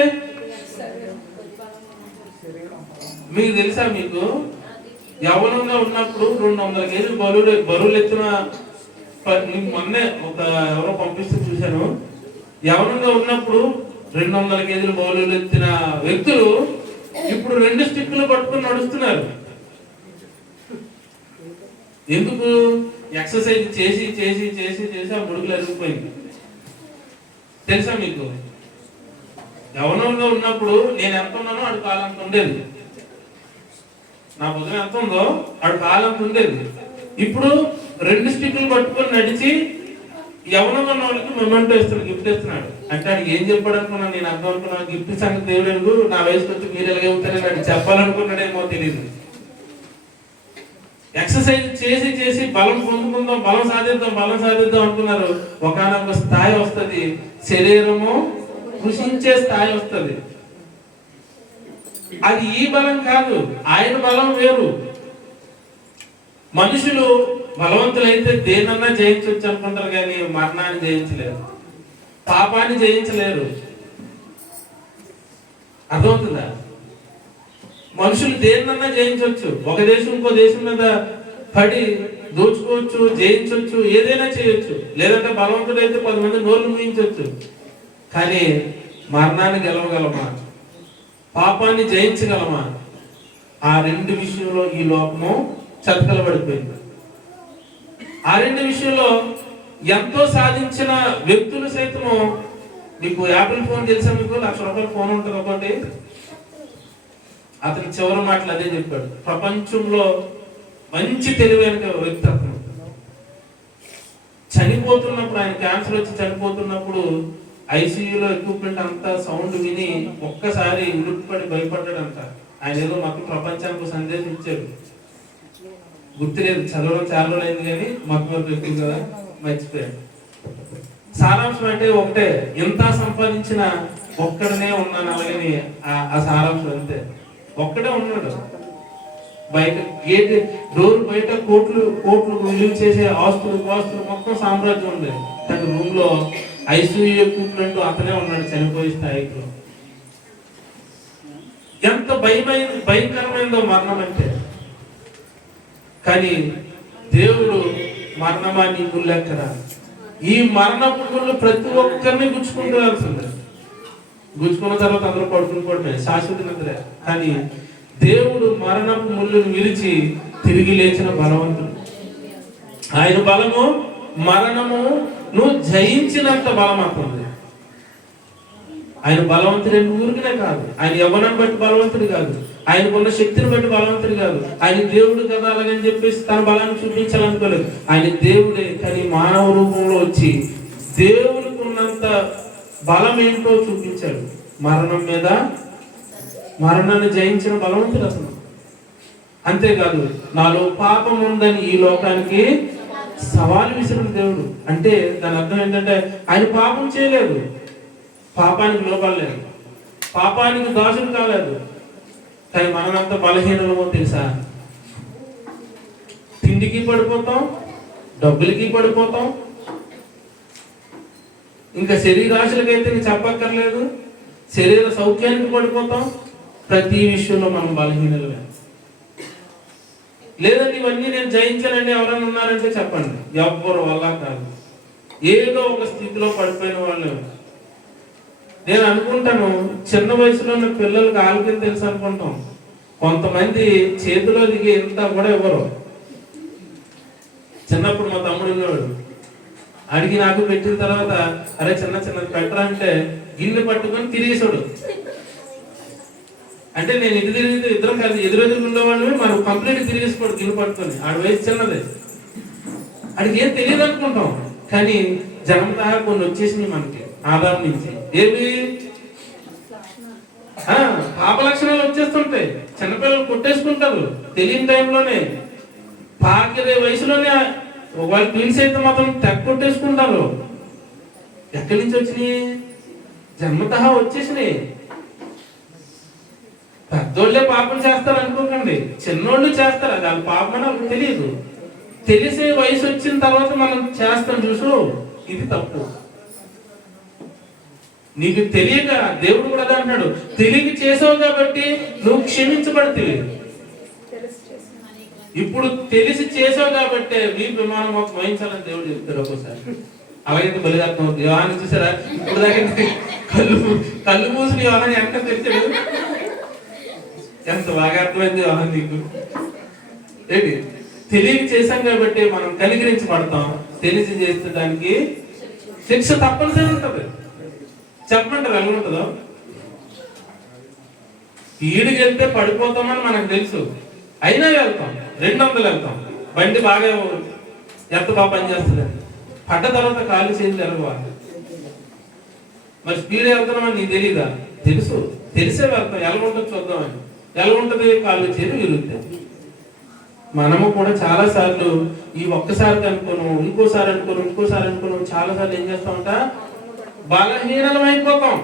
మీకు తెలుసా? మీకు యవ్వనంగా ఉన్నప్పుడు 200 కేజీలు బరువులు ఎత్తున మొన్నే ఒక ఎవరో పంపిస్తూ చూశాను. యవ్వనంగా ఉన్నప్పుడు 200 కేజీలు బరువులు ఎత్తిన వ్యక్తులు ఇప్పుడు 2 స్టిక్కులు పట్టుకుని నడుస్తున్నారు. ఎందుకు? ఎక్సర్సైజ్ చేసి చేసి చేసి చేసి ఆ ముడుకులు అరిగిపోయింది. తెలుసా మీకు? యవ్వనంగా ఉన్నప్పుడు నేను ఎంత ఉన్నానో ఆడు కాలంత ఉండేది. నా భుజం ఎంత ఉందో ఆడు కాలంత ఉండేది. ఇప్పుడు 2 స్టిక్కులు పట్టుకొని నడిచి యవ్వనంగా ఉన్న వాళ్ళకి మెమెంటో ఇస్తున్నాడు, గిఫ్ట్ ఇస్తున్నాడు. అంటే ఆడికి ఏం చెప్పాడు అనుకున్నాను నేను? అర్థం అనుకున్నాను గిఫ్ట్ సంగతి దేవుడు నా వయసుకు వచ్చి మీరు ఎలాగే అవుతారని అది చెప్పాలనుకున్నాడేమో తెలియదు. ఎక్సర్సైజ్ చేసి చేసి బలం పొందుకుందాం, బలం సాధిద్దాం అనుకున్నారు. ఒకనొక స్థాయి వస్తుంది, శరీరము కృషించే స్థాయి వస్తుంది. అది ఈ బలం కాదు, ఆయన బలం వేరు. మనుషులు బలవంతులైతే దేనన్నా జయించవచ్చు అనుకుంటారు, కానీ మరణాన్ని జయించలేరు, పాపాన్ని జయించలేరు. అర్థమవుతుందా? మనుషులు దేన్నన్నా జయించవచ్చు. ఒక దేశం ఇంకో దేశం మీద పడి దోచుకోవచ్చు, జయించవచ్చు, ఏదైనా చేయొచ్చు. లేదంటే బలవంతుడైతే 10 మంది నోళ్ళు ముయించవచ్చు. కానీ మరణాన్ని గెలవగలమా? పాపాన్ని జయించగలమా? ఆ 2 విషయంలో ఈ లోకము చతకలబడిపోయింది. ఆ 2 విషయంలో ఎంతో సాధించిన వ్యక్తులు సైతము, మీకు యాపిల్ ఫోన్ తెలుసా? మీకు ₹1,00,000 ఫోన్ ఉంటుంది ఒకటి. అతని చివరి మాటలు అదే చెప్పాడు. ప్రపంచంలో మంచి తెలివైన వ్యక్తి అతను. చనిపోతున్నప్పుడు, ఆయన క్యాన్సర్ వచ్చి చనిపోతున్నప్పుడు ఐసీయూలో ఎక్విప్మెంట్ అంతా సౌండ్ విని ఒక్కసారి ఉలిక్కిపడి భయపడ్డాడంట. ఆయన ఏదో మాకు ప్రపంచానికి సందేశం ఇచ్చాడు. గుర్తులేదు, చదవడం చాలా రోజులు అయింది కానీ మొత్తం వరకు ఎక్కువ కదా మర్చిపోయాను. సారాంశం అంటే ఒకటే, ఎంత సంపాదించిన ఒక్కడనే ఉన్నాను అలాగని ఆ సారాంశం అంతే. ఒక్కడే ఉన్నాడు బయట గేట్ డోర్ బయట కోట్లు కోట్లు విలువ చేసే ఆస్తులు మొత్తం సామ్రాజ్యం ఉంది, కానీ రూమ్ లో ఐసీయూ ఎక్విప్మెంట్ అతనే ఉన్నాడు చనిపోయే స్థాయిలో. ఎంత భయంకరమైనదో మరణం అంటే. కానీ దేవుడు మరణమా నీ గుళ్ళెక్కడ, ఈ మరణపు గుళ్ళు ప్రతి ఒక్కరిని గుచ్చుకుంటూ వెళ్తుంది. గుచ్చుకున్న తర్వాత అందరూ పడుకుని శాశ్వత నిద్రే. కానీ దేవుడు మరణపు ముళ్ళును విరిచి తిరిగి లేచిన బలవంతుడు. ఆయన బలము మరణము నువ్వు జయించినంత బలం అవుతుంది. ఆయన బలవంతుడు ఊరికనే కాదు, ఆయన యవ్వనం బట్టి బలవంతుడు కాదు, ఆయనకున్న శక్తిని బట్టి బలవంతుడు కాదు, ఆయన దేవుడు కదా అలాగని చెప్పేసి తన బలాన్ని చూపించాలనుకోలేదు. ఆయన దేవుడే, కానీ మానవ రూపంలో వచ్చి దేవుడికి ఉన్నంత బలం ఏంటో చూపించాడు. మరణం మీద మరణాన్ని జయించిన బలవంతుడు అతను. అంతేకాదు నాలో పాపం ఉందని ఈ లోకానికి సవాలు విసిరిన దేవుడు. అంటే దాని అర్థం ఏంటంటే ఆయన పాపం చేయలేదు, పాపానికి లోపడలేదు, పాపానికి దాసుడు కాలేదు. కానీ మనమంత బలహీనమో తెలుసా? తిండికి పడిపోతాం, డబ్బులకి పడిపోతాం, ఇంకా శరీరాశులకైతే చెప్పక్కర్లేదు, శరీర సౌఖ్యానికి పడిపోతాం. ప్రతి విషయంలో మనం బలహీనమే. లేదండి ఇవన్నీ నేను జయించాలండి ఎవరైనా ఉన్నారంటే చెప్పండి, ఎవ్వరు వల్ల కాదు. ఏదో ఒక స్థితిలో పడిపోయిన వాళ్ళు. నేను అనుకుంటాను చిన్న వయసులో ఉన్న పిల్లలకి ఆలకిని తెలుసు అనుకుంటాం. కొంతమంది చేతిలో దిగి ఎంత కూడా ఇవ్వరు. చిన్నప్పుడు మా తమ్ముడు ఉన్నాడు, అడిగి నాకు పెట్టిన తర్వాత అరే చిన్న చిన్నది పెట్టరా అంటే గిన్నె పట్టుకొని తిరిగేసాడు. అంటే నేను ఇటు తిరిగి ఇద్దరం కలిసి ఎదురెదురు ఉండేవాళ్ళని మనం కంప్లీట్ తిరిగేసుకోడు గిన్నె పట్టుకొని. ఆడ వయసు చిన్నదే, అడిగి ఏం తెలియదు అనుకుంటాం. కానీ జన్మతః కొన్ని వచ్చేసినాయి మనకి ఆధారం నుంచి. ఏమి పాప లక్షణాలు వచ్చేస్తుంటాయి. చిన్నపిల్లలు కొట్టేసుకుంటారు తెలియని టైంలోనే, పాకిరే వయసులోనే వాళ్ళు ట్విన్స్ అయితే మాత్రం తెగ కొట్టేసుకుంటారు. ఎక్కడి నుంచి వచ్చినాయి? జన్మతః వచ్చేసినాయి. పెద్దోళ్ళే పాపం చేస్తారు అనుకోకండి, చిన్నోళ్ళు చేస్తారు. అది వాళ్ళ పాపం అని వాళ్ళకి తెలియదు. తెలిసే వయసు వచ్చిన తర్వాత మనం చేస్తాం చూసు, ఇది తప్పు. నీకు తెలియక దేవుడు కూడా అదే అంటాడు, తెలియక చేసావు కాబట్టి నువ్వు క్షమించబడితే. ఇప్పుడు తెలిసి చేసావు కాబట్టి మీ విమానం మొత్తం వహించాలని దేవుడు చెప్తాడు ఒక్కోసారి. అలాగైతే బలిదాత్మ యోహాను చూసారా, ఇప్పుడు దాకా కళ్ళు మూసిన యోహాను ఎంత తెచ్చాడు, ఎంత బాగా అర్థమైంది యోహాను నీకు. ఏంటి తెలియక చేశాం కాబట్టి మనం కనికరించబడతాం, తెలిసి చేస్తే దానికి శిక్ష తప్పనిసరి ఉంటుంది. చెప్పమంటారు ఎలా ఉంటుందో? ఈడికి వెళ్తే పడిపోతామని మనకు తెలుసు, అయినా వెళ్తాం. 200 వెళ్తాం, బండి బాగా ఎంత బాగా పనిచేస్తుంది. పడ్డ తర్వాత కాలు చేతులు ఎరగవాలి. మరి స్పీడ్ వెళ్తున్నామని నీకు తెలీదా? తెలుసు, తెలిసే వెళ్తాం. ఎలా ఉంటుంది చూద్దామని. ఎలా ఉంటుంది? కాళ్ళు చేతులు విరుగుతాయి. మనము కూడా చాలా సార్లు ఈ ఒక్కసారి అనుకోను, ఇంకోసారి అనుకోను చాలా సార్లు ఏం చేస్తామంట, బలహీనమైపోతాం.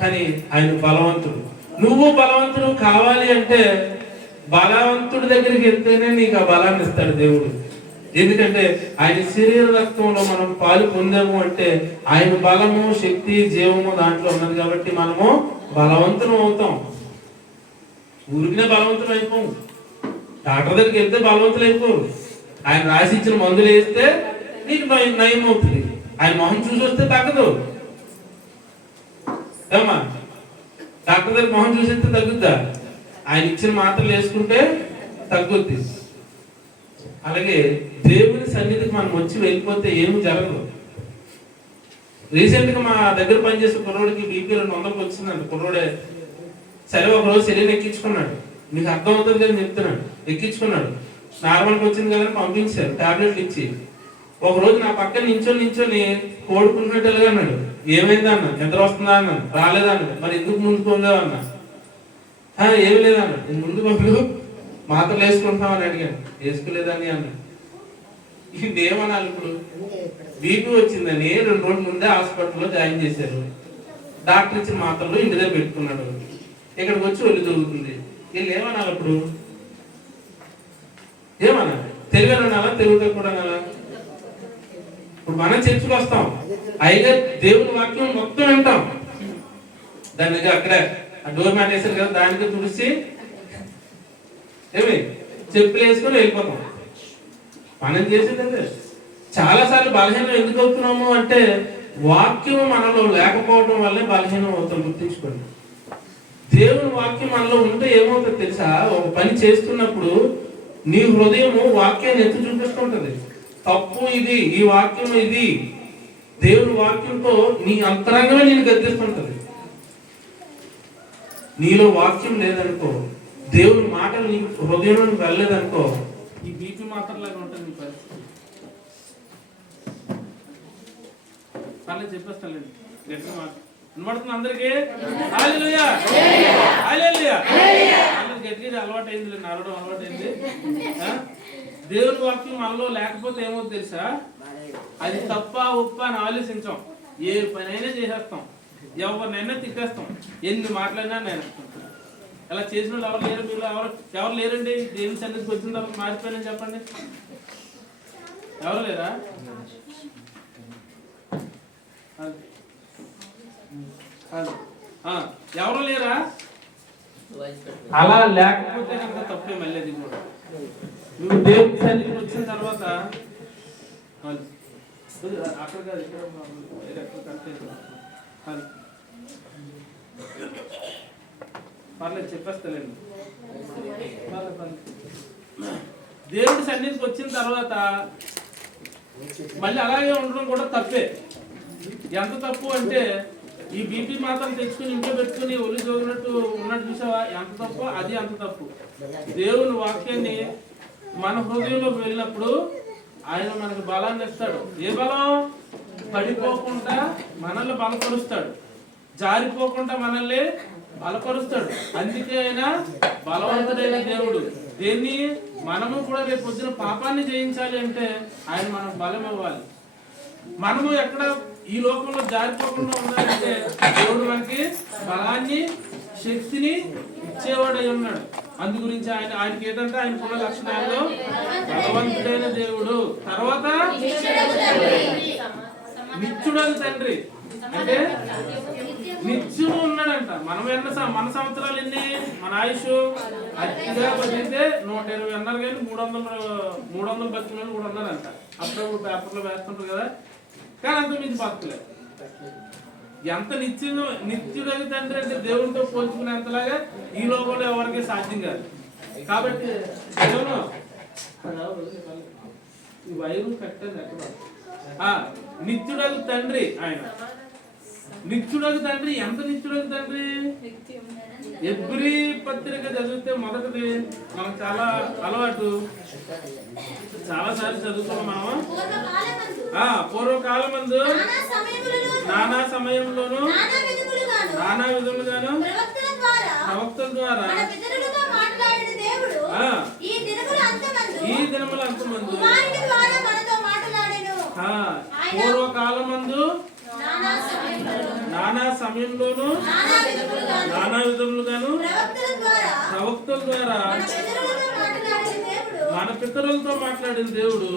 కానీ ఆయన బలవంతుడు. నువ్వు బలవంతుడు కావాలి అంటే బలవంతుడి దగ్గరికి వెళ్తేనే నీకు ఆ బలాన్ని ఇస్తాడు దేవుడు. ఎందుకంటే ఆయన శరీర రక్తంలో మనం పాలు పొందాము అంటే ఆయన బలము, శక్తి, జీవము దాంట్లో ఉన్నది కాబట్టి మనము బలవంతులు అవుతాం. ఊరికినే బలవంతులు అయిపోము. డాక్టర్ దగ్గరికి వెళ్తే బలవంతులు అయిపోరు. ఆయన రాసి ఇచ్చిన మందులు వేస్తే నీకు నయం అవుతుంది. ఆయన మొహం చూసి వస్తే తగ్గదు ఏమా? డాక్టర్ దగ్గర మొహం చూసేస్తే తగ్గుద్దా? ఆయన ఇచ్చిన మాత్రలు వేసుకుంటే తగ్గుద్ది. అలాగే దేవుని సన్నిధికి మనం వచ్చి వెళ్ళిపోతే ఏమి జరగదు. రీసెంట్ గా మా దగ్గర పనిచేసే కుర్రోడికి బీపీ 200 వచ్చిందండి. కుర్రోడే సరే ఒకరోజు శరీరం ఎక్కించుకున్నాడు. మీకు అర్థం అవుతుంది అని చెప్తున్నాడు. ఎక్కించుకున్నాడు, నార్మల్గా వచ్చింది కదా పంపించారు టాబ్లెట్లు ఇచ్చి. ఒకరోజు నా పక్కన నించొని కోడుకున్నట్టుగా అన్నాడు. ఏమైందా అన్న? నిద్ర వస్తుందా అన్నాను. రాలేదా అన్నాడు. మరి ఎందుకు ముందుకు పోలేవు అన్నా? ఏమి లేదన్నా. ముందు పంపు మాత్రలు వేసుకుంటామని అడిగాను, వేసుకోలేదని అన్నాడు. ఏమనాలి ఇప్పుడు? బీపీ వచ్చిందని 2 రోజుల ముందే హాస్పిటల్లో జాయిన్ చేశారు. డాక్టర్ ఇచ్చిన మాత్రలు ఇంటి దగ్గర పెట్టుకున్నాడు. ఇక్కడికి వచ్చి ఒళ్ళు జరుగుతుంది. వీళ్ళు ఏమనాలి అప్పుడు? ఏమనాలి? తెలివైన అనాలా, తెలివితో కూడా అనాలా? ఇప్పుడు మనం చర్చకు వస్తాం, అయిగా దేవుని వాక్యం మొత్తం వింటాం. దానికి అక్కడే ఆ డోర్ మ్యాట్ వేసారు కదా, దానికి తుడిసి ఏమి చెప్పులు వేసుకొని వెళ్ళిపోతాం. మనం చేసేది చాలా సార్లు బలహీనం ఎందుకు అవుతున్నాము అంటే వాక్యం మనలో లేకపోవడం వల్లే బలహీనం అవుతాం. గుర్తించుకోండి. దేవుని వాక్యం మనలో ఉంటే ఏమవుతుంది తెలుసా? ఒక పని చేస్తున్నప్పుడు నీ హృదయము వాక్యాన్ని ఎత్తి చూపిస్తుంటది. తప్పు ఇది, ఈ వాక్యం ఇది. దేవుని వాక్యంతో నీ అంతరంగమే నేను గద్దిస్తుంటది. నీలో వాక్యం లేదనుకో, దేవుని మాటలు నీ హృదయంలో వెళ్ళలేదనుకో, ఈ బీపీ మాత్రలాగా ఉంటుంది నీ పరిస్థితి. పర్లేదు చెప్పేస్తానండి, గట్టిగా మాట వినబడుతుంది అందరికీ. హల్లెలూయా, హల్లెలూయా. అందరికి గట్టిగా అలవాటు అయింది, నడవడం అలవాటు అయింది. దేవుని వాక్యం మనలో లేకపోతే ఏమవుతుంది తెలుసా? అది తప్ప ఉప్ప అని ఆలోచించాం, ఏ పనైనా చేసేస్తాం, ఎవరినైనా తిట్టేస్తాం, ఎన్ని మాట్లాడినా నేనేస్తాం. అలా చేసిన వాళ్ళు ఎవరు లేరు? మీరు ఎవరు లేరండి? దేవుని సన్నిధికి వచ్చిన తర్వాత మారిపోయినా చెప్పండి, ఎవరు లేరా? ఎవరు లేరా? అలా లేకపోతే కనుక తప్పే. మళ్ళీ అది కూడా నువ్వు దేవుని సన్నిధికి వచ్చిన తర్వాత అక్కడ కాదు, ఇక్కడ పర్లేదు చెప్పేస్తలేండి. దేవుడి సన్నిధికి వచ్చిన తర్వాత మళ్ళీ అలాగే ఉండడం కూడా తప్పే. ఎంత తప్పు అంటే ఈ బీపీ మాత్రం తెచ్చుకుని ఇంట్లో పెట్టుకుని ఒళ్ళు జోగినట్టు ఉన్నట్టు చూసావా? ఎంత తప్పు, అది అంత తప్పు. దేవుని వాక్యాన్ని మన హృదయంలోకి వెళ్ళినప్పుడు ఆయన మనకు బలాన్ని ఇస్తాడు. ఏ బలం? పడిపోకుండా మనల్ని బలపరుస్తాడు, జారిపోకుండా మనల్ని బలపరుస్తాడు. అందుకే ఆయన బలవంతుడైన దేవుడు. దేన్ని? మనము కూడా రేపు పొద్దున పాపాన్ని జయించాలి అంటే ఆయన మనకు బలం ఇవ్వాలి. మనము ఎక్కడ ఈ లోకంలో జారిపోకుండా ఉండాలంటే దేవుడు మనకి బలాన్ని, శక్తిని ఇచ్చేవాడు అయి ఉన్నాడు. అందు గురించి ఆయనకి ఏంటంటే ఆయనకున్న లక్షణాల్లో బలవంతుడైన దేవుడు, తర్వాత నిత్యుడైన తండ్రి. అంటే నిత్యుడు ఉన్నాడంట. మనం మన సంవత్సరాలు ఎన్ని? మన ఆయుష్ అతిగా బతికితే 120 అన్నారు, కానీ 300 బతికిన కూడా ఉన్నారంట. అప్పుడప్పుడు పేపర్లో వేస్తుంటారు కదా, కానీ అంత మించి బతకలేదు. ఎంత నిత్యుడైన తండ్రి అంటే దేవునితో పోల్చుకునేంతలాగా ఈ లోకంలో ఎవరికి సాధ్యం కాదు. కాబట్టి ఈ వైరు కట్టేది ఎక్కడ? నిత్యుడగు తండ్రి ఆయన. నిత్యుడగు తండ్రి. ఎంత నిత్యుడగు తండ్రి? ఎబ్రీ పత్రిక చదివితే మొదటిది మనకు చాలా అలవాటు, చాలా సార్లు చదువుతాం మనం. పూర్వకాలమందు నానా సమయంలోను నానా విధములుగాను ప్రవక్తల ద్వారా ఈ దినముల అంతమందు పూర్వకాలమందు నానా సమయంలోను నానా విధములుగాను ప్రవక్తల ద్వారా మన పితరులతో మాట్లాడిన దేవుడు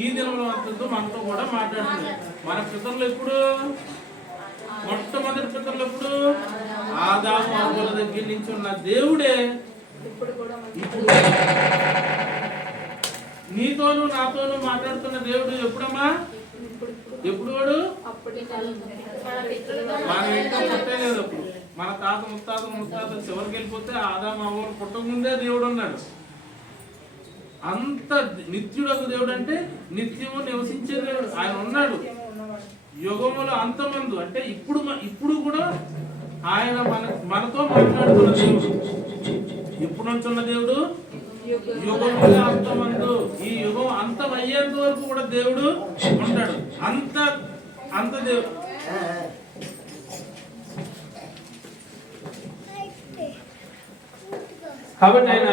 ఈ దినముల అంతతో మనతో కూడా మాట్లాడుతుంది. మన పితరులు ఎప్పుడు? మొట్టమొదటి పితరులు ఎప్పుడు? ఆదాము అవ్వల దగ్గర నుంచి ఉన్న దేవుడే ఇప్పుడు నీతోనూ నాతోనూ మాట్లాడుతున్న దేవుడు ఎప్పుడమ్మా? ఎప్పుడు? వాడు మన ఇంట్లో పుట్టలేదు అప్పుడు. మన తాత ముత్తాతలు చివరికి వెళ్ళిపోతే ఆదాము అవ్వలు పుట్టకముందే దేవుడు ఉన్నాడు. అంత నిత్యుడొక దేవుడు అంటే నిత్యము నివసించే దేవుడు ఆయన ఉన్నాడు. యుగములు అంతమందు అంటే ఇప్పుడు కూడా ఆయన మనతో మాట్లాడుతున్న దేవుడు. ఇప్పుడు నుంచున్న దేవుడు యుగములు అంతమందు. ఈ యుగం అంతం అయ్యేంత వరకు కూడా దేవుడు ఉంటాడు. అంత దేవుడు. కాబట్టి ఆయన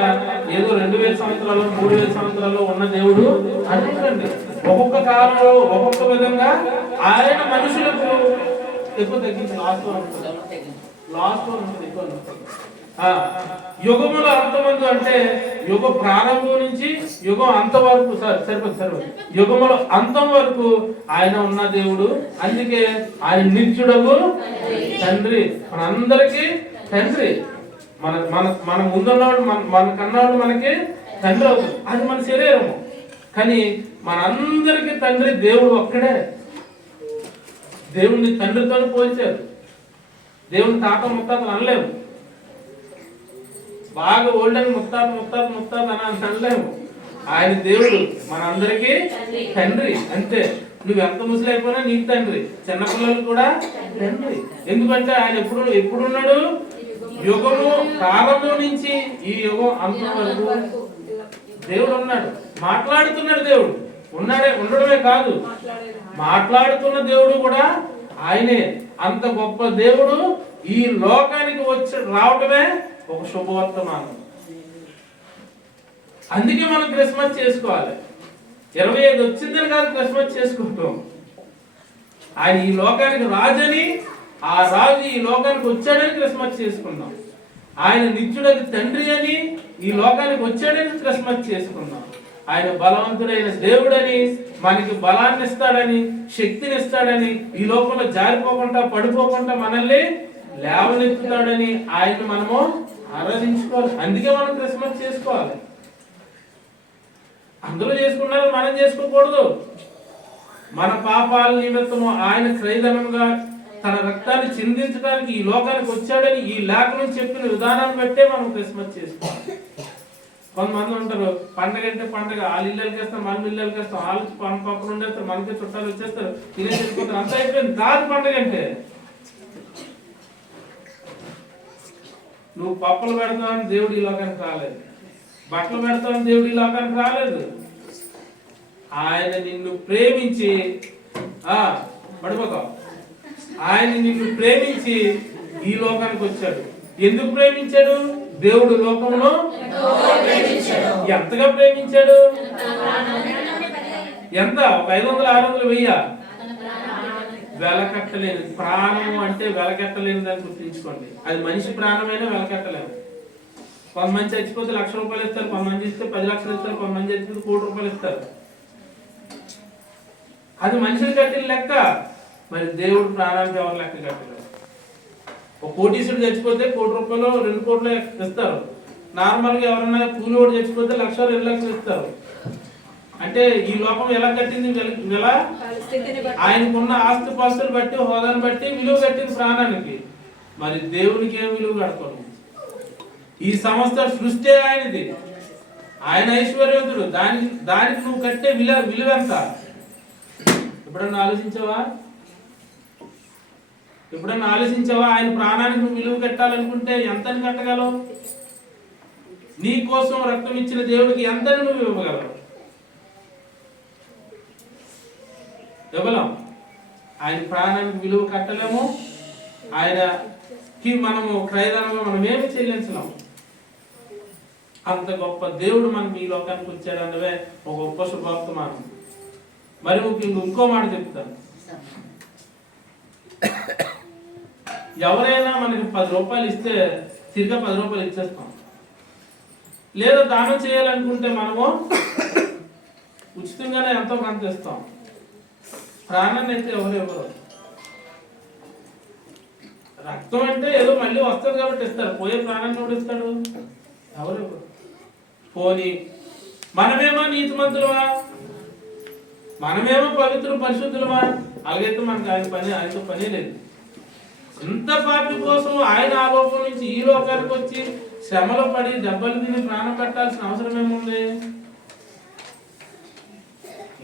ఏదో 2000 సంవత్సరాలు 3000 సంవత్సరాలు ఉన్న దేవుడు అనుకోండి. ఒక్కొక్క కాలంలో ఒక్కొక్క విధంగా ఆయన మనుషులకు ఎక్కువ తగ్గించి లాస్ట్ యుగముల అంతమందు అంటే యుగ ప్రారంభం నుంచి యుగం అంత వరకు సరిపోతుంది యుగముల అంతం వరకు ఆయన ఉన్న దేవుడు. అందుకే ఆయన నిత్యుడగు తండ్రి, మనందరికీ తండ్రి. మన మన మన ముందున్నవాడు మన కన్నవాడు మనకి తండ్రి అవుతుంది. అది మన శరీరము. కానీ మనందరికీ తండ్రి దేవుడు ఒక్కడే. దేవుణ్ణి తండ్రితో పోల్చారు. దేవుని తాత ముత్తాతలు అనలేము. బాగా ఓల్డ్ అని ముత్తాత అని అనలేము. ఆయన దేవుడు మనందరికీ తండ్రి. అంతే. నువ్వు ఎంత ముసలి అయిపోయినా నీకు తండ్రి. చిన్నపిల్లలు కూడా తండ్రి. ఎందుకంటే ఆయన ఎప్పుడున్నాడు? యుగము ప్రారంభం నుంచి ఈ యుగం అంతం వరకు దేవుడు ఉన్నాడు. మాట్లాడుతున్నాడు దేవుడు. ఉండడమే కాదు, మాట్లాడుతున్న దేవుడు కూడా ఆయనే. అంత గొప్ప దేవుడు ఈ లోకానికి రావటమే ఒక శుభవర్తమానం. అందుకే మనం క్రిస్మస్ చేసుకోవాలి. 25 వచ్చిందని కాదు క్రిస్మస్ చేసుకుంటాం. ఆయన ఈ లోకానికి రాజని, ఆ రాజు ఈ లోకానికి వచ్చాడని క్రిస్మస్ చేసుకున్నాం. ఆయన నిత్యుడని తండ్రి అని ఈ లోకానికి వచ్చాడని క్రిస్మస్ చేసుకున్నాం. ఆయన బలవంతుడైన దేవుడని, మనకి బలాన్ని ఇస్తాడని, శక్తిని ఇస్తాడని, ఈ లోకంలో జారిపోకుండా పడిపోకుండా మనల్ని లేవనెత్తుతాడని ఆయన మనము ఆరాధించుకోవాలి. అందుకే మనం క్రిస్మస్ చేసుకోవాలి. అందరూ చేసుకున్నారు, మనం చేసుకోకూడదు. మన పాపాల నిమిత్తము ఆయన క్రయధనంగా తన రక్తాన్ని చిందించడానికి ఈ లోకానికి వచ్చాడని ఈ లేఖనం చెప్పిన విధానాన్ని బట్టే మనం క్రిస్మస్ చేసుకోవాలి. కొంతమంది ఉంటారు, పండగ అంటే పండగ, వాళ్ళ ఇళ్ళకి వేస్తారు, మన ఇళ్ళకి వేస్తాం, వాళ్ళు పక్కన ఉండేస్తారు, మనకి చుట్టాలు వచ్చేస్తారు, తినే వెళ్ళిపోతారు, అంతా అయిపోయింది. కాదు పండగ అంటే. నువ్వు పప్పులు పెడతావని దేవుడు ఈ లోకానికి రాలేదు. బట్టలు పెడతావని దేవుడు ఈ లోకానికి రాలేదు. ఆయన నిన్ను ప్రేమించి పడిపోతావు. ఆయన నిన్ను ప్రేమించి ఈ లోకానికి వచ్చాడు. ఎందుకు ప్రేమించాడు? దేవుడు లోకంలో ఎంతగా ప్రేమించాడు? ఎంత? 500, 600, 1000 వెలకట్టలేని ప్రాణం అంటే వెలకట్టలేని దాన్ని గుర్తించుకోండి. అది మనిషి ప్రాణమైనా వెలకట్టలేము. కొంతమంది చచ్చిపోతే 1,00,000 రూపాయలు ఇస్తారు, కొంతమంది ఇస్తే 10 లక్షలు ఇస్తారు, కొంతమంది చచ్చిపోతే 1 కోటి రూపాయలు ఇస్తారు. అది మనిషిని కట్టిన లెక్క. మరి దేవుడు ప్రాణానికి ఎవరు లెక్క కట్టలేదు. ఒక కోటీసుడు చచ్చిపోతే 1 కోటి రూపాయలు 2 కోట్లు ఇస్తారు. నార్మల్ గా ఎవరన్నా కూలివాడు చచ్చిపోతే 1,00,000, 2 లక్షలు ఇస్తారు. అంటే ఈ లోకం ఎలా కట్టింది? ఎలా? ఆయనకున్న ఆస్తి పాస్తులు బట్టి, హోదాను బట్టి విలువ కట్టింది ప్రాణానికి. మరి దేవునికి ఏం విలువ కడతాడు? ఈ సమస్త సృష్టి ఆయనది. ఆయన ఐశ్వర్యవంతుడు. దానికి నువ్వు కట్టే విలువ ఎంత? ఎప్పుడన్నా ఆలోచించావా? ఆయన ప్రాణానికి నువ్వు విలువ కట్టాలనుకుంటే ఎంతని కట్టగలవు? నీ కోసం రక్తం ఇచ్చిన దేవుడికి ఎంతని నువ్వు ఇవ్వగలవు? ఇవ్వలేం. ఆయన ప్రాణానికి విలువ కట్టలేము. ఆయనకి మనము క్రయధనంగా మనం ఏమి చెల్లించలేము. అంత గొప్ప దేవుడు మనం ఈ లోకానికి వచ్చాడన్నవే ఒక గొప్ప శుభవర్తమానం. మరి ఇంకో మాట చెప్తాను. ఎవరైనా మనకి 10 రూపాయలు ఇస్తే తిరిగి 10 రూపాయలు ఇచ్చేస్తాం. లేదా దానం చేయాలనుకుంటే మనము ఉచితంగానే ఎంతో కొంత ఇస్తాం. ప్రాణాన్ని అయితే ఎవరు రక్తం అంటే ఏదో మళ్ళీ వస్తుంది కాబట్టి ఇస్తారు. పోయే ప్రాణాన్ని కూడా ఇస్తాడు ఎవరు? పోనీ మనమేమో నీతిమంతులమా? మనమేమో పవిత్ర పరిశుద్ధులమా? అలాగైతే మనకు ఆయనతో పనే లేదు. ఇంత పాపి కోసం ఆయన ఆ లోకం నుంచి ఈ లోకానికి వచ్చి శ్రమలు పడి దెబ్బలు తిని ప్రాణం పెట్టాల్సిన అవసరం ఏముంది?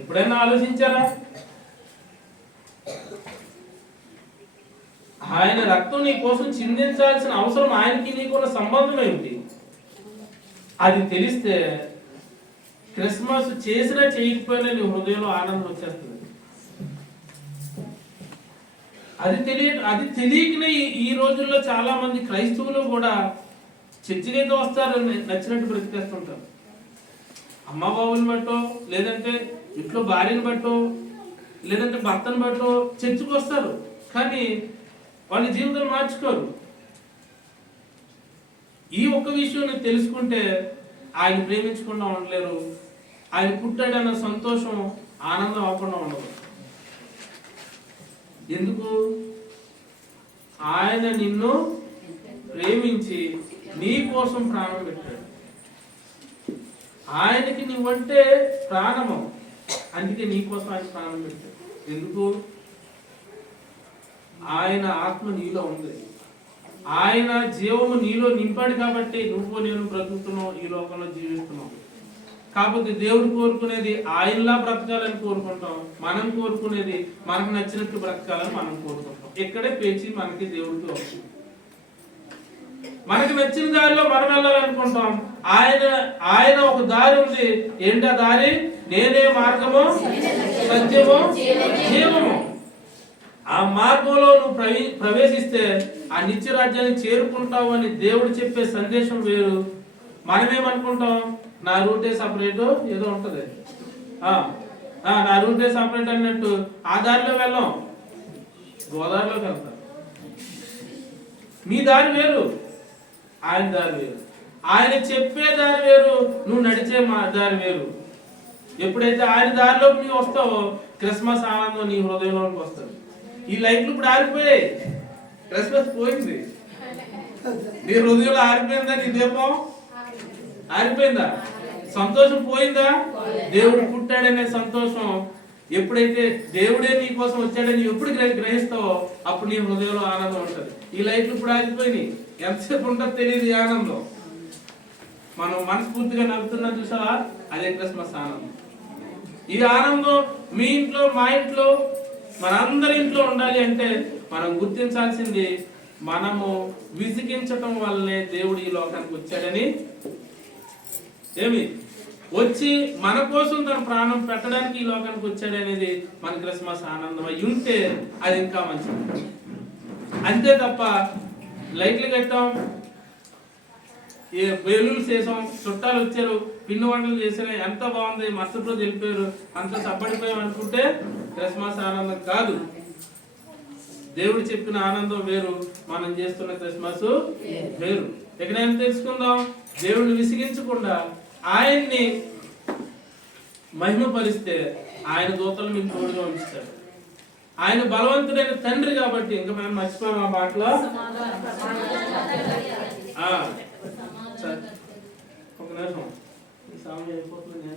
ఎప్పుడైనా ఆలోచించారా? ఆయన రక్తం నీ కోసం చిందించాల్సిన అవసరం ఆయనకి నీకున్న సంబంధం ఏమిటి? అది తెలిస్తే క్రిస్మస్ చేసినా చేయకపోయినా నీ హృదయంలో ఆనందం వచ్చేస్తుంది. అది తెలియకనే ఈ రోజుల్లో చాలా మంది క్రైస్తవులు కూడా చర్చికి అయితే వస్తారు, నచ్చినట్టు బ్రతికేస్తుంటారు. అమ్మ బాబుని బట్టో, లేదంటే ఇంట్లో భార్యను బట్టో, లేదంటే భర్తను బట్టో చర్చికి వస్తారు, కానీ వాళ్ళ జీవితం మార్చుకోరు. ఈ ఒక్క విషయం నేను తెలుసుకుంటే ఆయన ప్రేమించకుండా ఉండలేరు, ఆయన పుట్టాడన్న సంతోషం ఆనందం అవ్వకుండా ఉండదు. ఎందుకు? ఆయన నిన్ను ప్రేమించి నీ కోసం ప్రాణం పెట్టాడు. ఆయనకి నువ్వంటే ప్రాణము, అందుకే నీ కోసం ఆయన ప్రాణం పెట్టాడు. ఎందుకు? ఆయన ఆత్మ నీలో ఉంది, ఆయన జీవము నీలో నింపాడు కాబట్టి నువ్వు నేను బ్రతుకుతున్నావు, ఈ లోకంలో జీవిస్తున్నావు. కాకపోతే దేవుడు కోరుకునేది ఆయనలా బ్రతకాలని కోరుకుంటాం, మనం కోరుకునేది మనకు నచ్చినట్టు బ్రతకాలని మనం కోరుకుంటాం. ఇక్కడే పేచి మనకి దేవుడికి వస్తుంది. మనకి నచ్చిన దారిలో మనం వెళ్ళాలనుకుంటాం, ఆయన ఒక దారి ఉంది. ఏంటి ఆ దారి? నేనే మార్గము, సత్యము, జీవము. ఆ మార్గంలో నువ్వు ప్రవేశిస్తే ఆ నిత్య రాజ్యాన్ని చేరుకుంటావు అని దేవుడు చెప్పే సందేశం వేరు. మనమేమనుకుంటాం, నా రూటే సపరేట్ ఏదో ఉంటది, నా రూటే సపరేట్ అన్నట్టు ఆ దారిలో వెళ్ళాం, గోదావరిలోకి వెళ్తాం. మీ దారి వేరు, ఆయన దారి వేరు. ఆయన చెప్పే దారి వేరు, నువ్వు నడిచే దారి వేరు. ఎప్పుడైతే ఆయన దారిలోకి నువ్వు వస్తావో క్రిస్మస్ ఆనందం నీ హృదయంలోకి వస్తుంది. ఈ లైట్లు ఇప్పుడు ఆరిపోయాయి, క్రిస్మస్ పోయింది, నీ హృదయంలో ఆరిపోయిందా? నీ దీపం ఆరిపోయిందా? సంతోషం పోయిందా? దేవుడు పుట్టాడనే సంతోషం ఎప్పుడైతే దేవుడే నీ కోసం వచ్చాడని ఎప్పుడు గ్రహిస్తావో అప్పుడు నీ హృదయంలో ఆనందం ఉంటుంది. ఈ లైట్లు ఇప్పుడు ఆగిపోయినాయి, ఎంతసేపు ఉంటుందో తెలియదు ఈ ఆనందం. మనం మనస్ఫూర్తిగా నవ్వుతున్నాం చూసావా, అదే క్రిస్మస్ ఆనందం. ఈ ఆనందం మీ ఇంట్లో, మా ఇంట్లో, మనందరి ఇంట్లో ఉండాలి అంటే మనం గుర్తించాల్సింది, మనము విసిగించటం వల్లనే దేవుడు ఈ లోకానికి వచ్చాడని, ఏమి వచ్చి మన కోసం తన ప్రాణం పెట్టడానికి ఈ లోకానికి వచ్చాడు అనేది మన క్రిస్మస్ ఆనందం అయి ఉంటే అది ఇంకా మంచిది. అంతే తప్ప లైట్లు కట్టాం, బెలూన్లు చేసాం, చుట్టాలు వచ్చారు, పిండి వంటలు చేసారు, ఎంత బాగుంది, మరుసటి రోజు వెళ్ళిపోయారు, అంత సబ్బడిపోయాం అనుకుంటే క్రిస్మస్ ఆనందం కాదు. దేవుడు చెప్పిన ఆనందం వేరు, మనం చేస్తున్న క్రిస్మస్ వేరు. ఎక్కడైనా తెలుసుకుందాం, దేవుడిని విసిగించకుండా ఆయన్ని మహిమపరిస్తే ఆయన దూతలు మీకు తోడుగా ఉంచుతాడు. ఆయన బలవంతుడైన తండ్రి కాబట్టి, ఇంకా మనం మర్చిపోయాం ఆ మాటలో. ఒక నిమిషం, ఈ సమయం అయిపోతుంది,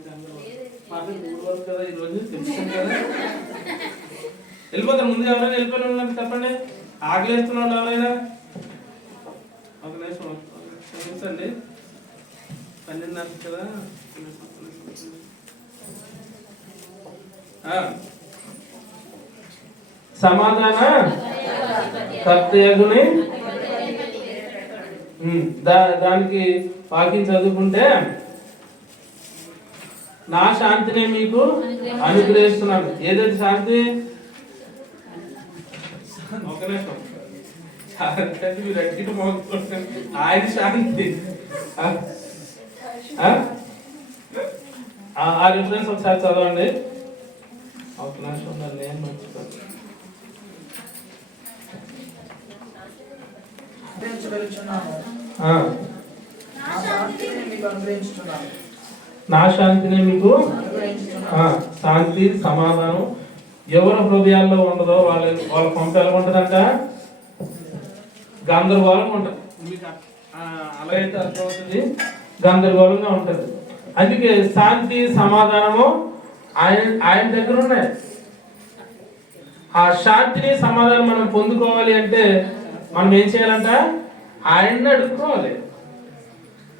కదా ఈరోజు తెలుస్తాను కదా, వెళ్ళిపోతారు. ముందు ఎవరైనా వెళ్ళిపోయిన చెప్పండి, ఆకలిస్తున్న వాళ్ళు ఎవరైనా ఒక నిమిషం క్షమించండి. 12 కదా, సమాధాన కర్తయగుని దానికి వాక్యం చదువుకుంటే, నా శాంతినే మీకు అనుగ్రహిస్తున్నాను. ఏదైతే శాంతి, ఒక నిమిషం, మీరు అడిగిన ఆయన శాంతి, ఆ రిఫరెన్స్ ఒకసారి చదవండి. ఒక నిమిషం, నేను మర్చిపోతాను. నా శాంతిని మీకు, శాంతి సమాధానం ఎవరి హృదయాల్లో ఉండదో వాళ్ళ పంప ఎలా ఉంటుందంట, గందరగోళంగా ఉంటుంది. అలాగైతే అర్థమవుతుంది, గందరగోళంగా ఉంటుంది. అందుకే శాంతి సమాధానము ఆయన దగ్గర ఉన్నాయి. ఆ శాంతిని సమాధానం మనం పొందుకోవాలి అంటే మనం ఏం చేయాలంట, ఆయన్ని అడుక్కోవాలి.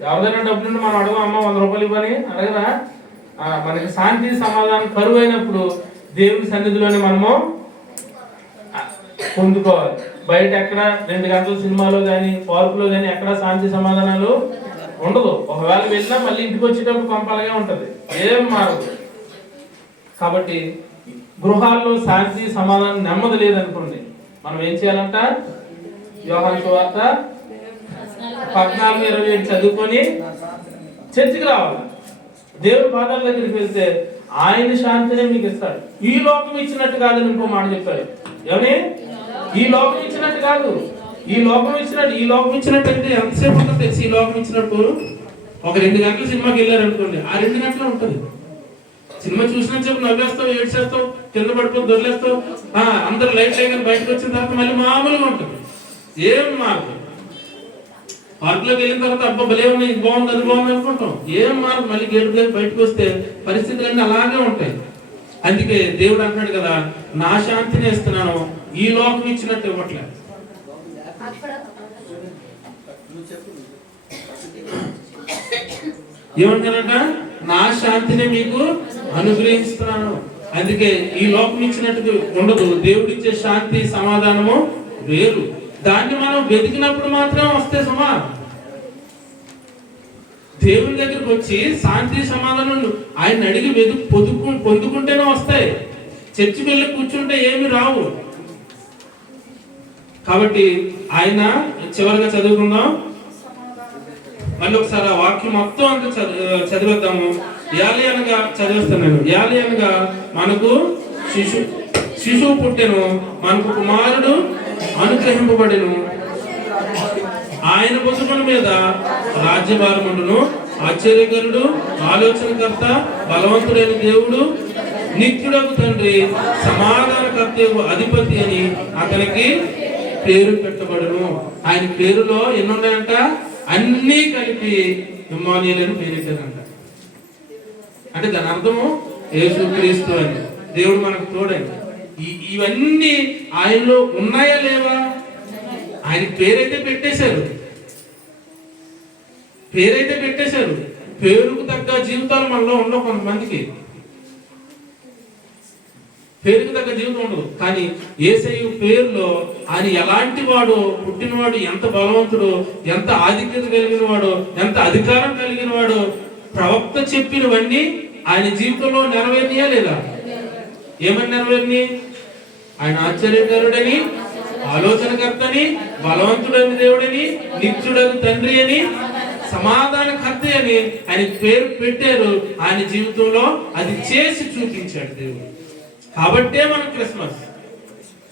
ఎవరిదైనా డబ్బులు మనం అడగం, అమ్మ 100 రూపాయలు ఇవ్వని అడగదా. మనకి శాంతి సమాధానం కరువు అయినప్పుడు దేవుడి సన్నిధిలోనే మనము పొందుకోవాలి. బయట ఎక్కడ 2 గంటల సినిమాలో కానీ, పార్కులో కానీ ఎక్కడ శాంతి సమాధానాలు ఉండదు. ఒకవేళ వెళ్ళినా మళ్ళీ ఇంటికి వచ్చేటప్పుడు పంపాలగా ఉంటది, ఏం మారదు. కాబట్టి గృహాల్లో శాంతి సమాధానం నెమ్మది లేదనుకోండి, మనం ఏం చేయాలంట, యోహాను సువార్త 14:27 చదువుకొని చర్చికి రావాలి. దేవుడి పాదాల దగ్గరికి వెళ్తే ఆయన శాంతినే మీకు ఇస్తాడు. ఈ లోకం ఇచ్చినట్టు కాదని ఇంకో మాట చెప్పాడు. ఏమని? ఈ లోకం ఇచ్చినట్టు కాదు. ఈ లోకం ఇచ్చినట్టు అంటే ఎంతసేపు ఉంటుంది తెలిసి? ఈ లోకం ఇచ్చినట్టు ఒక 2 గంటల సినిమాకి వెళ్ళారు అనుకోండి, ఆ 2 గంటలు ఉంటుంది. సినిమా చూసిన చెప్పు నవ్వేస్తావు, ఏడ్చేస్తావు, కింద పడిపోయి దొరికేస్తావు, అందరు లైట్ లేక బయటకు వచ్చిన తర్వాత మళ్ళీ మామూలుగా ఉంటుంది. ఏం మార్పు? పార్కులోకి వెళ్ళిన తర్వాత అబ్బా భలే ఉన్నాయి, ఇది బాగుంది, అది బాగుంది అనుకుంటాం. ఏం మార్పు? మళ్ళీ గేటు దగ్గర బయటకు వస్తే పరిస్థితులన్నీ అలాగే ఉంటాయి. అందుకే దేవుడు అంటున్నాడు కదా, నా శాంతిని ఇస్తున్నాను, ఈ లోకం ఇచ్చినట్టు ఇవ్వట్లేదు. ఏమంటారంట? నా శాంతిని మీకు అనుగ్రహిస్తున్నాను. అందుకే ఈ లోకం ఇచ్చినట్టు ఉండదు. దేవుడిచ్చే శాంతి సమాధానము వేరు. దాన్ని మనం వెతికినప్పుడు మాత్రమే వస్తే సుమా. దేవుని దగ్గరికి వచ్చి శాంతి సమాధానం ఆయన అడిగి పొందుకుంటేనే వస్తాయి. చర్చికి వెళ్ళి కూర్చుంటే ఏమి రావు. కాబట్టి ఆయన చివరిగా చదువుకుందాం. మళ్ళీ ఒకసారి ఆ వాక్యం మొత్తం అంతా చదివేద్దాము. యాలి అనగా చదివేస్తాను నేను. యాలి అనగా మనకు శిశువు పుట్టెను, మనకు కుమారుడు అనుగ్రహింపబడెను, ఆయన భుజముల మీద రాజ్యభారముండును. ఆశ్చర్యకరుడు, ఆలోచనకర్త, బలవంతుడైన దేవుడు, నిత్యుడకు తండ్రి, సమాధానకర్త, అధిపతి అని అతనికి పేరు పెట్టబడును. ఆయన పేరులో ఎన్ని ఉన్నాయంట? అన్నీ కలిపి ఇమ్మానుయేలు పేరెట్టారంట. అంటే దాని అర్థము యేసుక్రీస్తు అని, దేవుడు మనకు తోడని. ఇవన్నీ ఆయనలో ఉన్నాయా లేవా? ఆయన పేరైతే పెట్టేశారు. పేరుకు తగ్గ జీవితాలు మనలో ఉండవు. కొంతమందికి పేరుకు తగ్గ జీవితం ఉండదు. కానీ యేసయ్య పేరులో ఆయన ఎలాంటి వాడు, పుట్టినవాడు ఎంత బలవంతుడు, ఎంత ఆధిక్యత కలిగిన వాడు, ఎంత అధికారం కలిగిన వాడు, ప్రవక్త చెప్పినవన్నీ ఆయన జీవితంలో నెరవేర్నియా లేదా? ఏమని నెరవేర్ని? ఆయన ఆశ్చర్యకరుడని, ఆలోచనకర్తని, బలవంతుడని దేవుడని, నిత్యుడని తండ్రి అని, సమాధానకర్త అని ఆయన పేరు పెట్టారు. ఆయన జీవితంలో అది చేసి చూపించాడు దేవుడు. కాబట్టే మనకు క్రిస్మస్.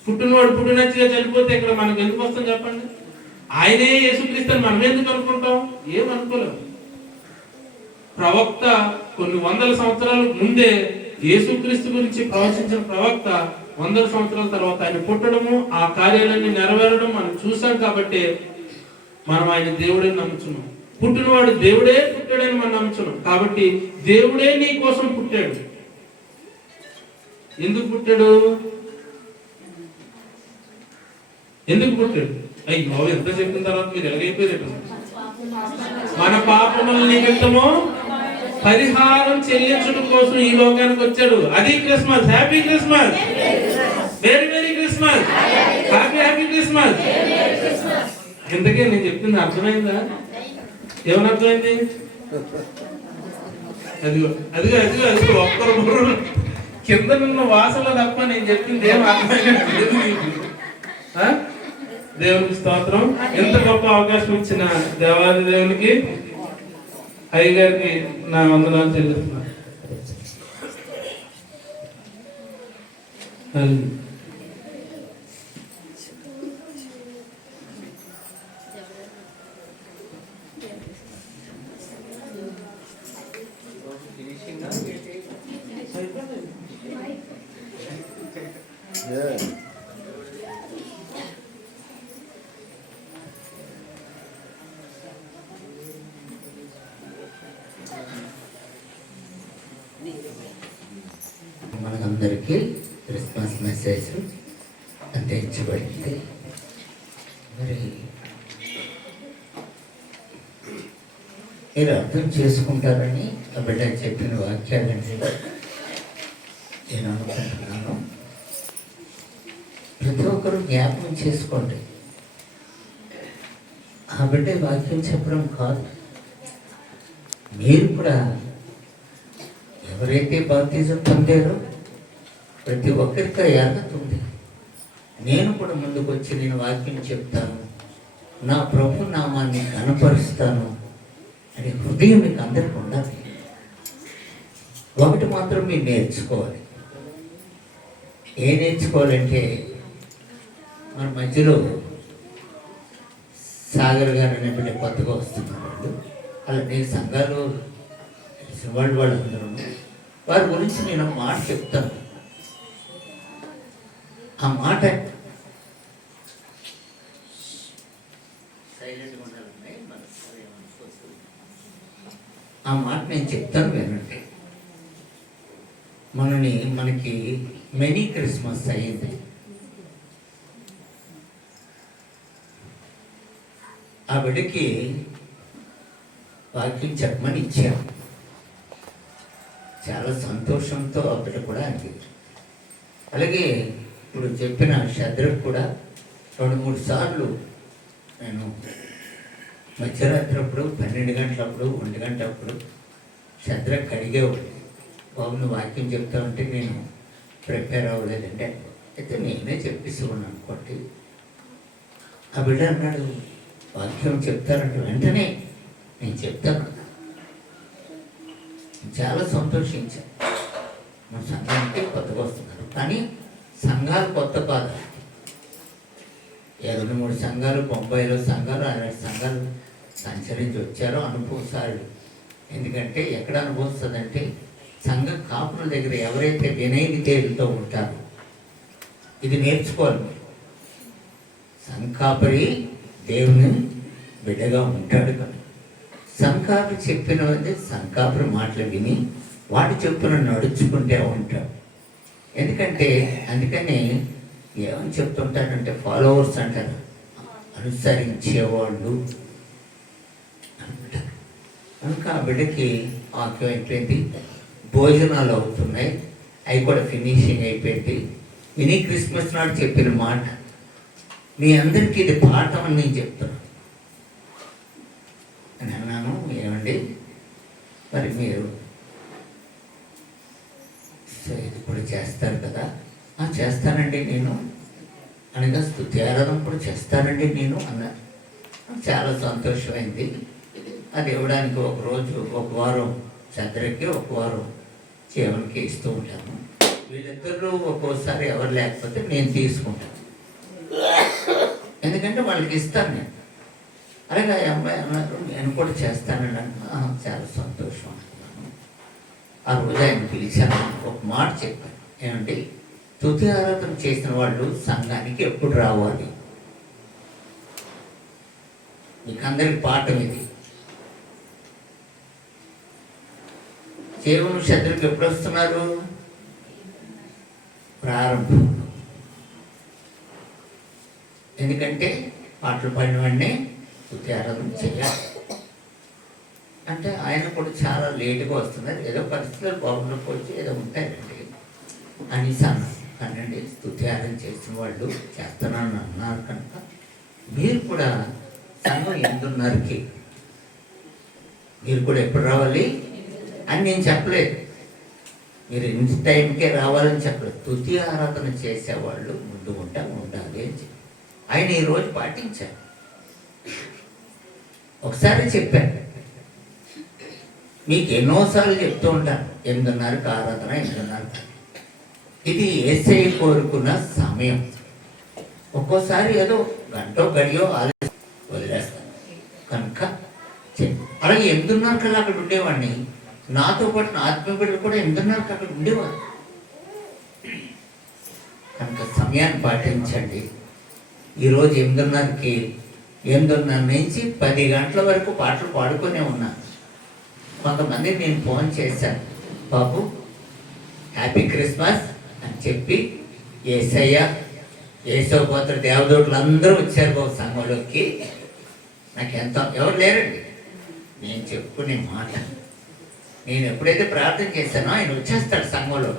పుట్టినవాడు పుట్టినట్టుగా చనిపోతే ఇక్కడ మనకు ఎందుకు వస్తాం చెప్పండి? ఆయనే యేసుక్రీస్తుని మనం ఎందుకు అనుకుంటాం? ఏమనుకోలేము. ప్రవక్త కొన్ని 100 సంవత్సరాల ముందే యేసుక్రీస్తు గురించి ప్రవచించిన ప్రవక్త 100 సంవత్సరాల తర్వాత ఆయన పుట్టడము, ఆ కార్యాలన్నీ నెరవేరడం మనం చూసాం. కాబట్టి మనం ఆయన దేవుడే నమ్ముచున్నాం. పుట్టినవాడు దేవుడే పుట్టాడని మనం నమ్ముచున్నాం. కాబట్టి దేవుడే నీ కోసం పుట్టాడు. ఎందుకు పుట్టాడు? అయ్యో ఎంత చెప్పిన తర్వాత మీరు ఎలాగైపోయారు? మన పాపముల నిమిత్తము పరిహారం చెల్లించడం కోసం ఈ లోకానికి వచ్చాడు. అది Christmas. Happy Christmas, very very Christmas, happy Christmas. ఇంతకే నేను చెప్పింది అర్థమైందా? ఏమని అర్థమైంది? అదిగో అదిగో అదిగో అదిగో ఒక్కరు కింద నిన్న వాసనలో తప్ప నేను చెప్పింది ఏం అర్థమైనట్టు. దేవునికి స్తోత్రం. ఎంత గొప్ప అవకాశం ఇచ్చిన దేవాది దేవునికి, అయ్య గారికి నా వందనాలు చెల్లిస్తున్నాను. మనకందరికీ క్రిస్మస్ మెసేజ్ అందించబడింది. మరి మీరు అర్థం చేసుకుంటారని ఆ బిడ్డ చెప్పిన వాక్యాలని నేను అనుకుంటున్నాను. ప్రతి ఒక్కరు జ్ఞాపకం చేసుకోండి. ఆ బిడ్డ వాక్యం చెప్పడం కాదు, మీరు కూడా ఎవరైతే బాప్తిజం పొందారో ప్రతి ఒక్కరికి అర్హత ఉంది. నేను కూడా ముందుకు వచ్చి నేను వాక్యం చెప్తాను నా ప్రభు నామాన్ని కనపరుస్తాను అనే హృదయం మీకు అందరికీ ఉండాలి. ఒకటి మాత్రం మీరు నేర్చుకోవాలి. నేర్చుకోవాలంటే మన మధ్యలో సాగర్ గారు అనే బిడ్డ కొత్తగా వస్తున్నారు. వాళ్ళు అలాగే సంఘాలు తెలిసిన వాళ్ళందరూ వారి గురించి నేను ఒక మాట చెప్తాను. ఆ మాట నేను చెప్తాను, వినండి. మనకి మెనీ క్రిస్మస్ అయింది. ఆ బిడ్డకి వాక్యం చెప్పమని ఇచ్చాను. చాలా సంతోషంతో ఆ బిడ్డ కూడా అనిపించింది. అలాగే ఇప్పుడు చెప్పిన శద్రకు కూడా 2-3 సార్లు నేను మధ్యరాత్రి అప్పుడు 12 గంటలప్పుడు 1 గంట అప్పుడు శద్రకు అడిగేవాడు, బాబు నువ్వు వాక్యం చెప్తా ఉంటే నేను ప్రిపేర్ అవ్వలేదంటే, అయితే నేనే చెప్పేసి ఉన్నాను అనుకోండి. ఆ బిడ్డ అన్నాడు, వాక్యం చెప్తారంటే వెంటనే నేను చెప్తాను. చాలా సంతోషించాను. మన సంఘానికి కొత్తగా వస్తున్నారు, కానీ సంఘాలు కొత్త కాదు. 2-3 సంఘాలు, బొంబాయిలో సంఘాలు, 6 సంఘాలు సంచరించి వచ్చారో అనుభవసారులు. ఎందుకంటే ఎక్కడ అనుభవిస్తుందంటే సంఘ కాపుల దగ్గర ఎవరైతే వినయ విధేయులతో ఉంటారో, ఇది నేర్చుకోవాలి మీరు. సంఘాపరి దేవుని బిడ్డగా ఉంటాడు కదా. సంఘాపరి చెప్పినది సంఘాపరి మాటలు విని వాటి చెప్పున నడుచుకుంటే ఉంటాడు. ఎందుకంటే అందుకని ఏమని చెప్తుంటాడంటే ఫాలోవర్స్ అంటారు, అనుసరించేవాళ్ళు అంటారు. కనుక ఆ బిడ్డకి వాక్యం అయిపోయింది, భోజనాలు అవుతున్నాయి, అవి కూడా ఫినిషింగ్ అయిపోయింది. మినీ క్రిస్మస్ నాడు చెప్పిన మాట మీ అందరికీ ఇది పాఠం అని నేను చెప్తున్నాను అని అన్నాను. ఏమండి మరి మీరు ఇది కూడా చేస్తారు కదా? చేస్తానండి నేను అనగా స్తుతి ఆరాధన కూడా చేస్తానండి నేను అన్నాను. చాలా సంతోషమైంది. అది ఇవ్వడానికి ఒక వారం చంద్రకి, ఒక వారం జీవన్కి ఇస్తూ ఉంటాను. వీళ్ళిద్దరూ ఒక్కోసారి ఎవరు లేకపోతే నేను తీసుకుంటాను, ఎందుకంటే వాళ్ళకి ఇస్తాను నేను. అలాగే ఆ అమ్మాయి అన్నారు నేను కూడా చేస్తానండి అన్న. చాలా సంతోషం అనుకున్నాను. ఆ రోజు ఆయన పిలిచాను, ఒక మాట చెప్పాను, ఏమంటే స్తుతి ఆరాధన చేసిన వాళ్ళు సంఘానికి ఎప్పుడు రావాలి? మీకు అందరికి పాఠం ఇది. దేవుని శత్రుకు ఎప్పుడు వస్తున్నారు? ప్రారంభం. ఎందుకంటే పాటలు పాడిన వాడిని స్తుతి ఆరాధన చేయాలి అంటే ఆయన కూడా చాలా లేటుగా వస్తున్నారు. ఏదో పరిస్థితులు బాగుండకపోవచ్చు, ఏదో ఉంటాయండి అనేసి అన్నారు. కానండి స్తుతి ఆరాధన చేసిన వాళ్ళు చేస్తున్నాను అన్నారు కనుక మీరు కూడా సంఘం 8:30కి మీరు కూడా ఎప్పుడు రావాలి అని నేను చెప్పలేదు. మీరు ఇంత టైంకే రావాలని చెప్పలేదు. స్తుతి ఆరాధన చేసేవాళ్ళు ముందు ఉండాలి అని చెప్పి ఆయన ఈరోజు పాటించారు. ఒకసారి చెప్పాను, మీకు ఎన్నోసార్లు చెప్తూ ఉంటాను, 8:30కి ఆరాధన, 8:30కి. ఇది యేసయ్య కోరుకున్న సమయం. ఒక్కోసారి ఏదో గంటో గడియో ఆలోచన వదిలేస్తాను కనుక అలాగే 8:30 అక్కడ ఉండేవాడిని. నాతో పాటు నా ఆత్మీయ బిడ్డలు కూడా 8:30కి అక్కడ ఉండేవారు. కనుక సమయాన్ని పాటించండి. ఈరోజు 8:30కి 8:30 నుంచి 10 గంటల వరకు పాటలు పాడుకునే ఉన్నాను. కొంతమంది నేను ఫోన్ చేశాను, బాబు హ్యాపీ క్రిస్మస్ అని చెప్పి యేసయ్య యేసోపోత్ర దేవదూతలు అందరూ వచ్చారు బాబు సంఘంలోకి. నాకు ఎంత ఎవరు లేరండి. నేను చెప్పుకునే మాట, నేను ఎప్పుడైతే ప్రార్థన చేశానో ఆయన వచ్చేస్తాడు సంఘంలో,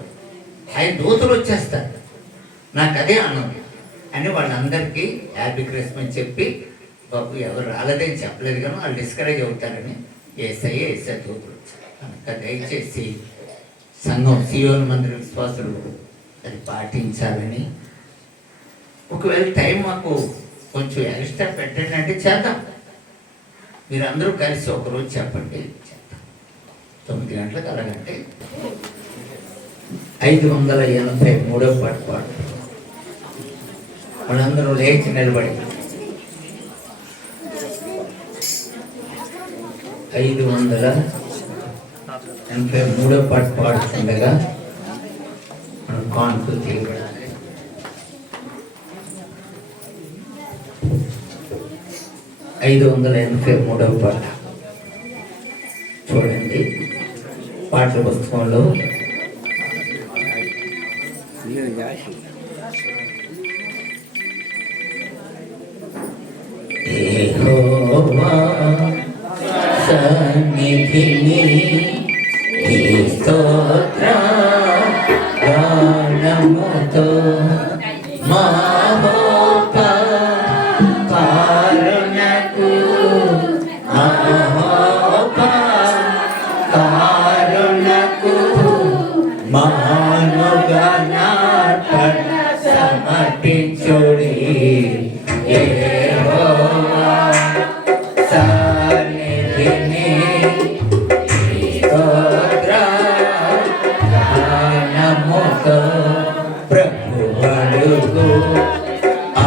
ఆయన దూతలు వచ్చేస్తాడు. నాకు అదే ఆనందం అని వాళ్ళందరికీ హ్యాపీ క్రిస్మస్ చెప్పి, బాబు ఎవరు రాలేదని చెప్పలేదు కానీ వాళ్ళు డిస్కరేజ్ అవుతారని యేసయ్య దూతలు వచ్చారు. కనుక దయచేసి సంఘం సియోను మందిర విశ్వాసులు అది పాటించాలని. ఒకవేళ టైం మాకు కొంచెం ఎక్స్ట్రా పెట్టండి అంటే చేద్దాం. మీరందరూ కలిసి ఒకరోజు చెప్పండి, చేద్దాం. 9 గంటలకు అలాగంటే 583వ పాట పాడు. మనందరూ లేచి నిలబడి 583వ పాట పాడుతుండగా మనం కాన్పులు తీయబడాలి. 583వ పాట చూడండి. పాటల పుస్తకంలో యెహోవా సన్నిధిని స్తోత్ర గానముతో మహోపకారునకు మహోపకారునకు మహానుగానార్పణ సమర్పించుడి. యెహోవా సన్నిధిని స్తోత్ర గానముతో ప్రభువడుగు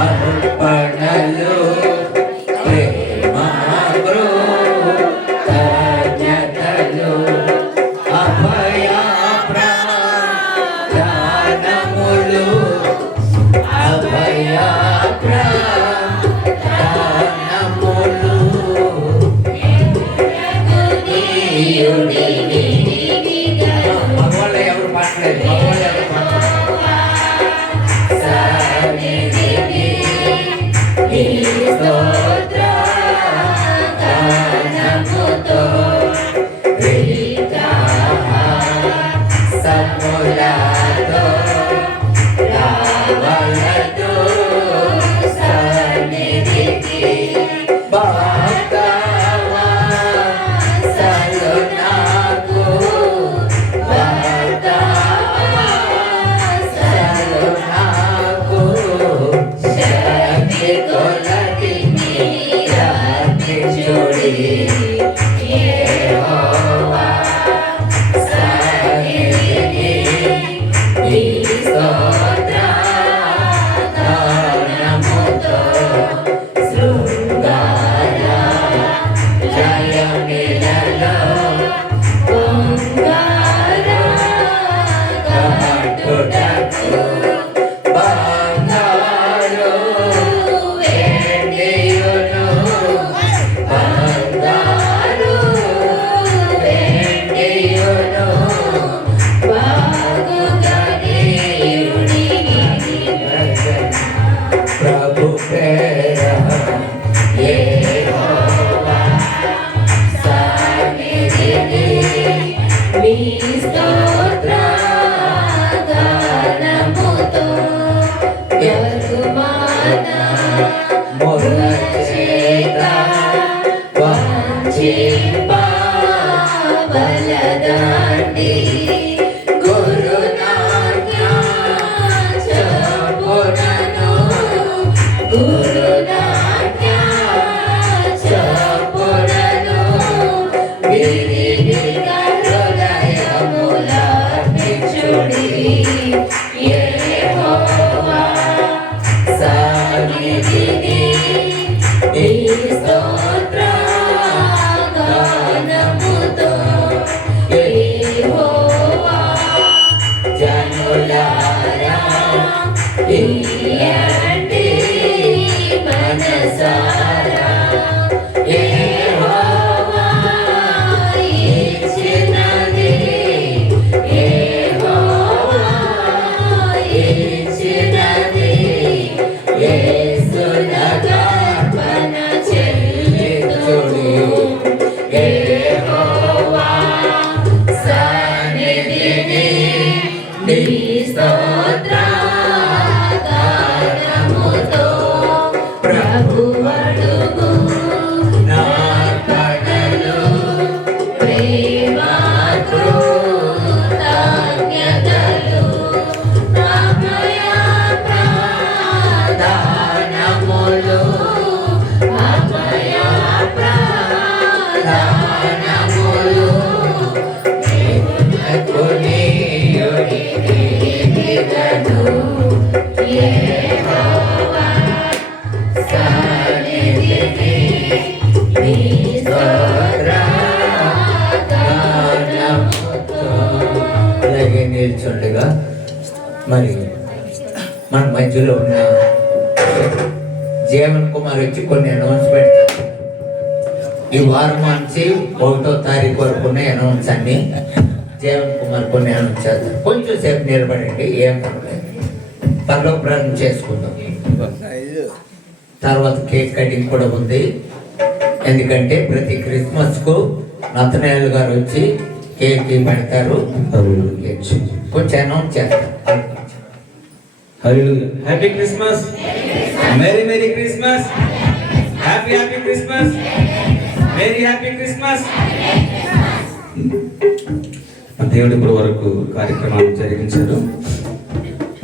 అర్పణలు ప్రేమ కృతజ్ఞతలు అభయ ప్రార్థనములు అభయ ప్రార్థనములు మగవాళ్ళు ఎవరు పాడలేదు, మగవాళ్ళు ఎవరు స్తోత్ర గానముతో ప్రభువడు అలాగే నిల్చుండగా మరి మన మధ్యలో ఉన్న జీవన్ కుమార్ వచ్చి కొన్ని అనౌన్స్మెంట్ ఈ వారం నుంచి 1వ తారీఖు వరకు ఉన్న అనౌన్స్ అన్ని జీవన్ కుమార్ కొన్ని అనౌన్స్ చేస్తారు. కొంచెం సేపు నిలబడండి, ఏం పర్లేదు. పర్లో ప్రారంభం చేసుకుందాం. తర్వాత కేక్ కటింగ్ కూడా ఉంది. ఎందుకంటే ప్రతి క్రిస్మస్కు నతనేయులు గారు వచ్చి కేక్ పెడతారు. కొంచెం అనౌన్స్ చేస్తారు. Happy Christmas, merry merry Christmas, happy happy Christmas, merry happy Christmas. దేవుడి ఇప్పుడు వరకు కార్యక్రమాలు జరిగించారు.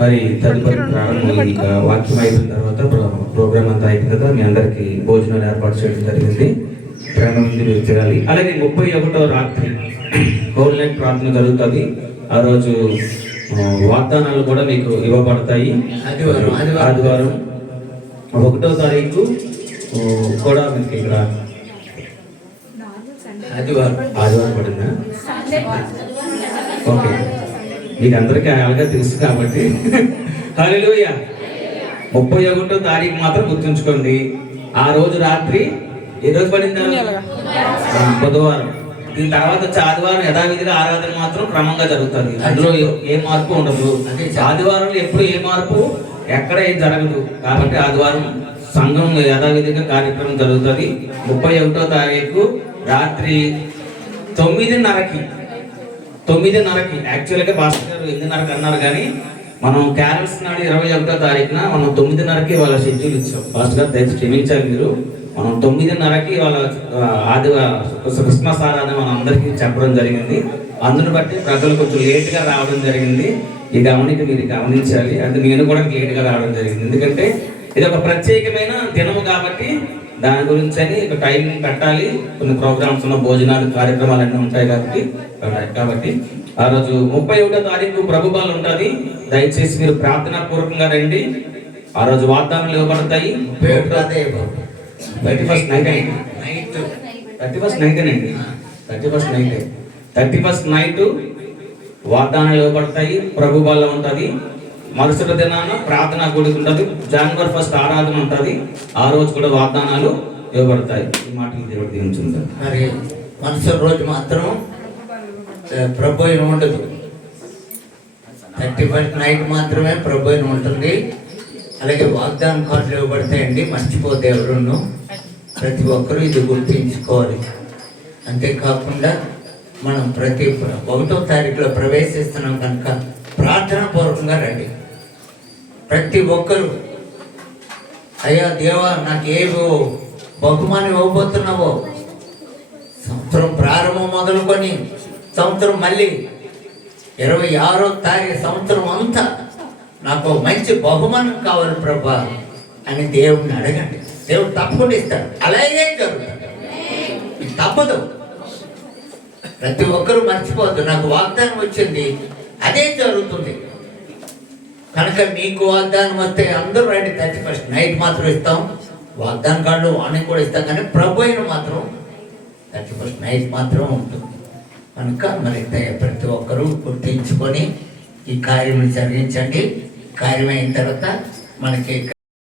మరి తదుపరి ప్రారంభం ఇంకా వాక్యం అయిపోయిన తర్వాత ప్రోగ్రామ్ అంతా అయిపోయిన తర్వాత మీ అందరికీ భోజనాలు ఏర్పాటు చేయడం జరిగింది. ప్రేమ నుండి మీరు చేయాలి. అలాగే 31వ రాత్రి హోల్ నైట్ ప్రార్థన జరుగుతుంది. ఆ రోజు వాగ్దానాలు కూడా మీకు ఇవ్వబడతాయి. ఆదివారం 1వ తారీఖు కూడా మీకు ఇక్కడ ఆదివారం పడిందా? ఓకే, మీకు అందరికీ అలాగే తెలుసు కాబట్టి హల్లెలూయా. 31వ తారీఖు మాత్రం గుర్తుంచుకోండి. ఆ రోజు రాత్రి ఏ రోజు పడిందా? బుధవారం. దీని తర్వాత వచ్చి ఆదివారం యథావిధిగా ఆరాధన మాత్రం క్రమంగా జరుగుతుంది. అందులో ఏ మార్పు ఉండదు. ఆదివారంలో ఎప్పుడు ఏ మార్పు ఎక్కడ ఏం జరగదు. కాబట్టి ఆదివారం సంఘం యథావిధిగా కార్యక్రమం జరుగుతుంది. 31వ తారీఖు రాత్రి 9:30కి యాక్చువల్గా భాస్కర్ గారు 8:30కి అన్నారు, కానీ మనం క్యారల్స్ నాడు 21వ తారీఖున మనం 9:30కి వాళ్ళ షెడ్యూల్ ఇచ్చాం. భాస్కర్ గారు దయచేసి క్షమించాలి మీరు. మనం 9:30కి వాళ్ళ క్రిస్మస్ ఆరాధన మనం అందరికీ చెప్పడం జరిగింది. అందుని బట్టి ప్రజలు కొంచెం లేట్గా రావడం జరిగింది. ఈ గమనిక మీరు గమనించాలి. అంటే నేను కూడా లేట్గా రావడం జరిగింది. ఎందుకంటే ఇది ఒక ప్రత్యేకమైన దినము కాబట్టి దాని గురించి అని ఒక టైం పెట్టాలి. కొన్ని ప్రోగ్రామ్స్ ఉన్న భోజనాలు కార్యక్రమాలు అన్నీ ఉంటాయి కాబట్టి ఆ రోజు 31వ తారీఖు ప్రభుబాలు ఉంటుంది. దయచేసి మీరు ప్రార్థనా పూర్వకంగా రండి. ఆ రోజు వాగ్దానాలు ఇవ్వబడతాయి. 31st నైట్ వాగ్దానాలు ఇవ్వబడతాయి. ప్రభుబాల్లో ఉంటుంది. మరుసటి దినాన ప్రార్థన కూడి ఉంటుంది. జనవరి 1 ఆరాధన ఉంటుంది. ఆ రోజు కూడా వాగ్దానాలు ఇవ్వబడతాయి. ఈ మాటలు దేవుడు దీవించుంటారు. మరి మరుసటి రోజు మాత్రం ప్రభు ఉండదు. 31st నైట్ మాత్రమే ప్రభు ఉంటుంది. అలాగే వాగ్దానం కార్డులు ఇవ్వబడతాయండి. మర్చిపోతే ఎవరును ప్రతి ఒక్కరూ ఇది గుర్తించుకోవాలి. అంతేకాకుండా మనం ప్రతి 1వ తారీఖులో ప్రవేశిస్తున్నాం కనుక ప్రార్థన పూర్వకంగా రండి. ప్రతి ఒక్కరూ అయ్యా దేవా నాకు ఏవో బహుమానం ఇవ్వబోతున్నావో, సంవత్సరం ప్రారంభం మొదలుకొని సంవత్సరం మళ్ళీ 26వ తారీఖు సంవత్సరం అంతా నాకు మంచి బహుమానం కావాలి ప్రభా అని దేవుడిని అడగండి. దేవుడు తప్పకుండా ఇస్తాడు. అలాగే జరుగుతుంది. ఇది తప్పదు. ప్రతి ఒక్కరూ మర్చిపోద్దు. నాకు వాగ్దానం వచ్చింది, అదే జరుగుతుంది. కనుక మీకు వాగ్దానం వస్తే అందరూ రండి. 31st నైట్ మాత్రం ఇస్తాం. వాగ్దానం కార్డు వాడిని కూడా ఇస్తాం, కానీ ప్రభు అయిన మాత్రం 31st నైట్ మాత్రం ఉంటుంది. కనుక మరి ప్రతి ఒక్కరూ గుర్తించుకొని ఈ కార్యం జరిగించండి. కార్యం అయిన తర్వాత మనకి